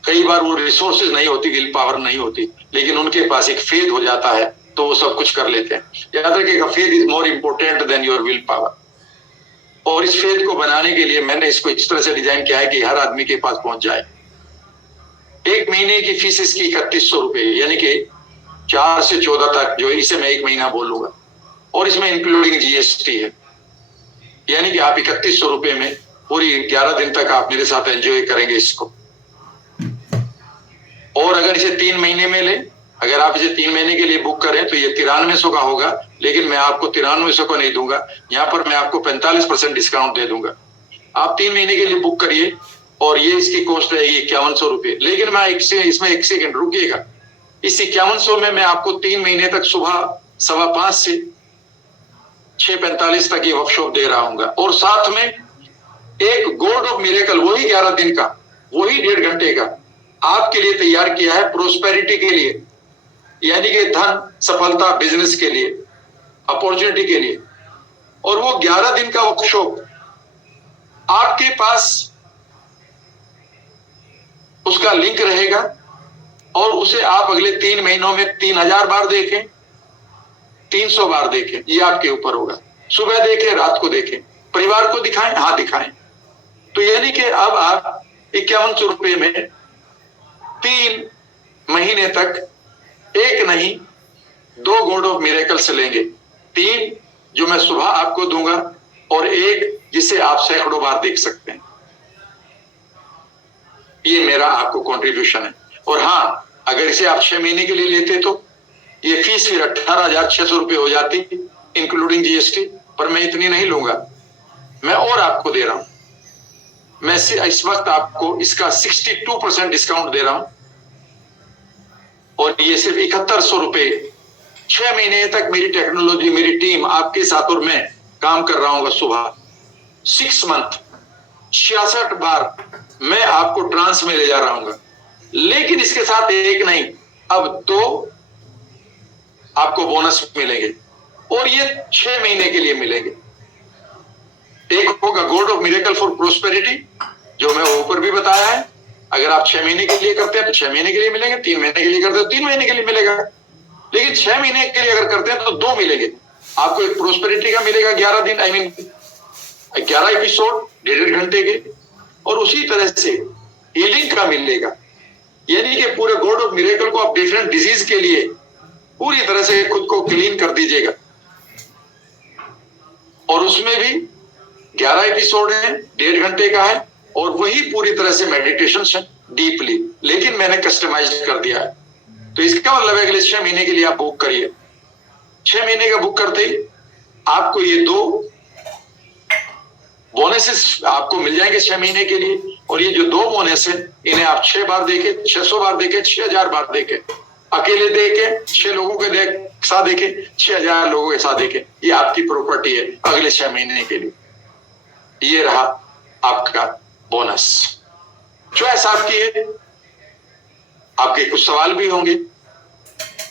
कई बार वो रिसोर्सेज नहीं होती, विल पावर नहीं होती, लेकिन उनके पास एक फेथ हो जाता है तो वो सब कुछ कर लेते हैं। याद रखिएगा, faith is more important than your will power. और इस फेथ को बनाने के लिए मैंने इसको इस तरह से डिजाइन किया है कि हर आदमी के पास पहुंच जाए। एक महीने की फीस इसकी 3100 रुपए, यानी कि 4 से 14 तक, जो इसे मैं एक महीना बोलूंगा, और इसमें इंक्लूडिंग जीएसटी है। यानी कि आप 3100 रुपए में पूरी 11 दिन तक आप मेरे साथ एंजॉय करेंगे इसको। और अगर इसे 3 महीने में ले, अगर आप इसे 3 महीने के लिए बुक करें तो ये 9300 का होगा, लेकिन मैं आपको 9300 का नहीं दूंगा। यहाँ पर मैं आपको 45% डिस्काउंट दे दूंगा। आप 3 महीने के लिए बुक करिए और ये इसकी कॉस्ट रहेगी 5100 रुपए। लेकिन मैं इसमें 1 सेकंड रुकिएगा। इस 5100 में मैं आपको 3 महीने तक सुबह 5:15 से 6:45 तक ये वर्कशॉप दे रहा हूँ। और साथ में एक गोल्ड ऑफ मिरेकल, वही 11 दिन का, वही 1.5 घंटे का आपके लिए तैयार किया है प्रोस्पेरिटी के लिए, यानी कि धन, सफलता, बिजनेस के लिए, अपॉर्चुनिटी के लिए। और वो 11 दिन का वर्कशॉप आपके पास उसका लिंक रहेगा और उसे आप अगले 3 महीनों में 3000 बार देखें, 300 बार देखें, ये आपके ऊपर होगा। सुबह देखें, रात को देखें, परिवार को दिखाएं, हाँ दिखाएं। तो यानी कि अब आप 5100 रुपए में 3 महीने तक एक नहीं 2 गोल्ड ऑफ मिरेकल्स लेंगे। 3 जो मैं सुबह आपको दूंगा और 1 जिसे आप सैकड़ों बार देख सकते हैं। ये मेरा आपको कंट्रीब्यूशन है। और हाँ, अगर इसे आप 6 महीने के लिए लेते तो ये फीस फिर 18,600 रुपए हो जाती, इंक्लूडिंग जीएसटी। पर मैं इतनी नहीं लूंगा, मैं और आपको दे रहा हूं। मैं इस वक्त आपको इसका 62% डिस्काउंट दे रहा हूं और ये सिर्फ 7100 रुपए। 6 महीने तक मेरी टेक्नोलॉजी, मेरी टीम आपके साथ और मैं काम कर रहा हूँ। सुबह 6 मंथ 66 बार मैं आपको ट्रांस में ले जा रहा हूँ। लेकिन इसके साथ 1 नहीं, अब 2 आपको बोनस मिलेंगे और ये 6 महीने के लिए मिलेंगे। एक होगा gold of miracle for prosperity, जो मैं ऊपर भी बताया है। अगर आप 6 महीने के लिए करते हैं तो 6 महीने के लिए मिलेंगे, 3 महीने के लिए करते हैं तो 3 महीने के लिए मिलेगा। लेकिन 6 महीने के लिए अगर करते हैं तो 2 मिलेंगे आपको। एक प्रोस्पेरिटी का मिलेगा 11 दिन, 11 एपिसोड 1.5 घंटे के, और उसी तरह से हीलिंग का मिलेगा। यानी कि पूरे गोल्ड ऑफ मिरेकल को आप डिफरेंट डिजीज के लिए पूरी तरह से खुद को क्लीन कर दीजिएगा। और उसमें भी 11 एपिसोड है, 1.5 घंटे का है, और वही पूरी तरह से मेडिटेशन है डीपली, लेकिन मैंने कस्टमाइज कर दिया है। तो इसका मतलब है अगले 6 महीने के लिए आप बुक करिए। 6 महीने का बुक करते ही आपको ये 2 बोनसेस आपको मिल जाएंगे 6 महीने के लिए। और ये जो 2 बोनस है, इन्हें आप 6 बार देखे, 600 बार देखे, 6000 बार देखे, अकेले देखे, 6 लोगों के साथ देखे, 6000 लोगों के साथ देखे। ये आपकी प्रॉपर्टी है अगले 6 महीने के लिए। ये रहा आपका बोनस। चॉइस आपकी है। आपके कुछ सवाल भी होंगे।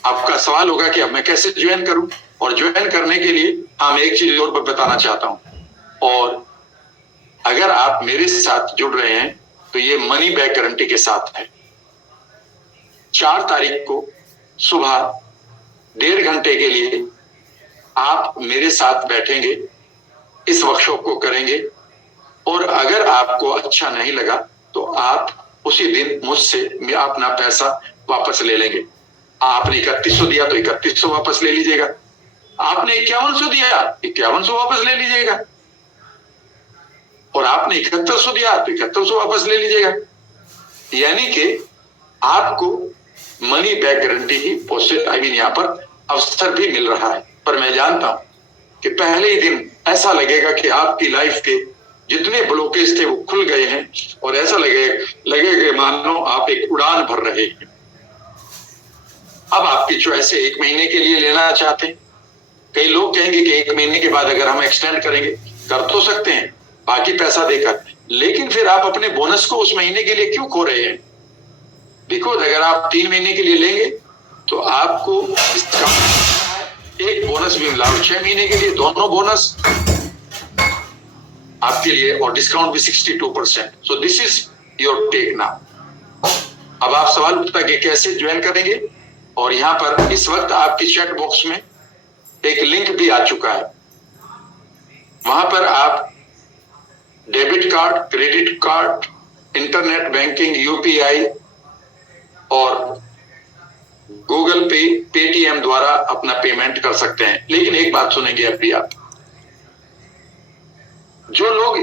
आपका सवाल होगा कि अब मैं कैसे ज्वाइन करूं, और ज्वाइन करने के लिए मैं एक चीज और बताना चाहता हूं। और अगर आप मेरे साथ जुड़ रहे हैं तो ये मनी बैक गारंटी के साथ है। 4 तारीख को सुबह 1.5 घंटे के लिए आप मेरे साथ बैठेंगे, इस वर्कशॉप को करेंगे। और अगर आपको अच्छा नहीं लगा तो आप उसी दिन मुझसे अपना पैसा वापस ले लेंगे। आपने 3100 दिया तो 3100 वापस ले लीजिएगा, आपने 5100 दिया 5100 वापस ले लीजिएगा, और आपने 7100 दिया तो 7100 वापस ले लीजिएगा। यानी कि आपको मनी बैक गारंटी की यहाँ पर अवसर भी मिल रहा है। पर मैं जानता हूं कि पहले ही दिन ऐसा लगेगा कि आपकी लाइफ के जितने ब्लॉकेज थे वो खुल गए हैं, और ऐसा लगेगा मानो आप एक उड़ान भर रहे हैं। अब आपकी चॉइस है, 1 महीने के लिए लेना चाहते हैं। कई लोग कहेंगे कि 1 महीने के बाद अगर हम एक्सटेंड करेंगे, कर तो सकते हैं बाकी पैसा देकर, लेकिन फिर आप अपने बोनस को उस महीने के लिए क्यों खो रहे हैं? बिकॉज अगर आप 3 महीने के लिए लेंगे तो आपको इसका एक बोनस भी मिला, और 6 महीने के लिए दोनों बोनस आपके लिए, और डिस्काउंट भी 62%। So this is your take now. अब आप सवाल उठता कि कैसे ज्वाइन करेंगे, और यहां पर इस वक्त आपकी चैट बॉक्स में एक लिंक भी आ चुका है। वहां पर आप debit card, credit card, internet banking, UPI और गूगल पे, पेटीएम द्वारा अपना पेमेंट कर सकते हैं। लेकिन एक बात सुनेंगे अभी आप, जो लोग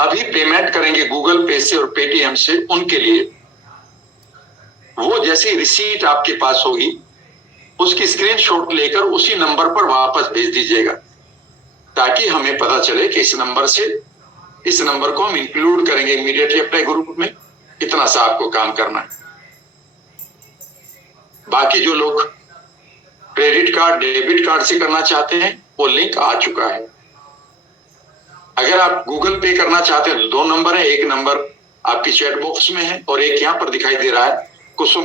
अभी पेमेंट करेंगे गूगल पे से और पेटीएम से, उनके लिए वो जैसी रिसीट आपके पास होगी उसकी स्क्रीनशॉट लेकर उसी नंबर पर वापस भेज दीजिएगा, ताकि हमें पता चले कि इस नंबर से, इस नंबर को हम इंक्लूड करेंगे इमीडिएटली अपने ग्रुप में। इतना सा आपको काम करना है। बाकी जो लोग क्रेडिट कार्ड, डेबिट कार्ड से करना चाहते हैं, वो लिंक आ चुका है। अगर आप गूगल पे करना चाहते हैं, 2 नंबर है, एक नंबर आपकी चैट बॉक्स में है और एक यहां पर दिखाई दे रहा है।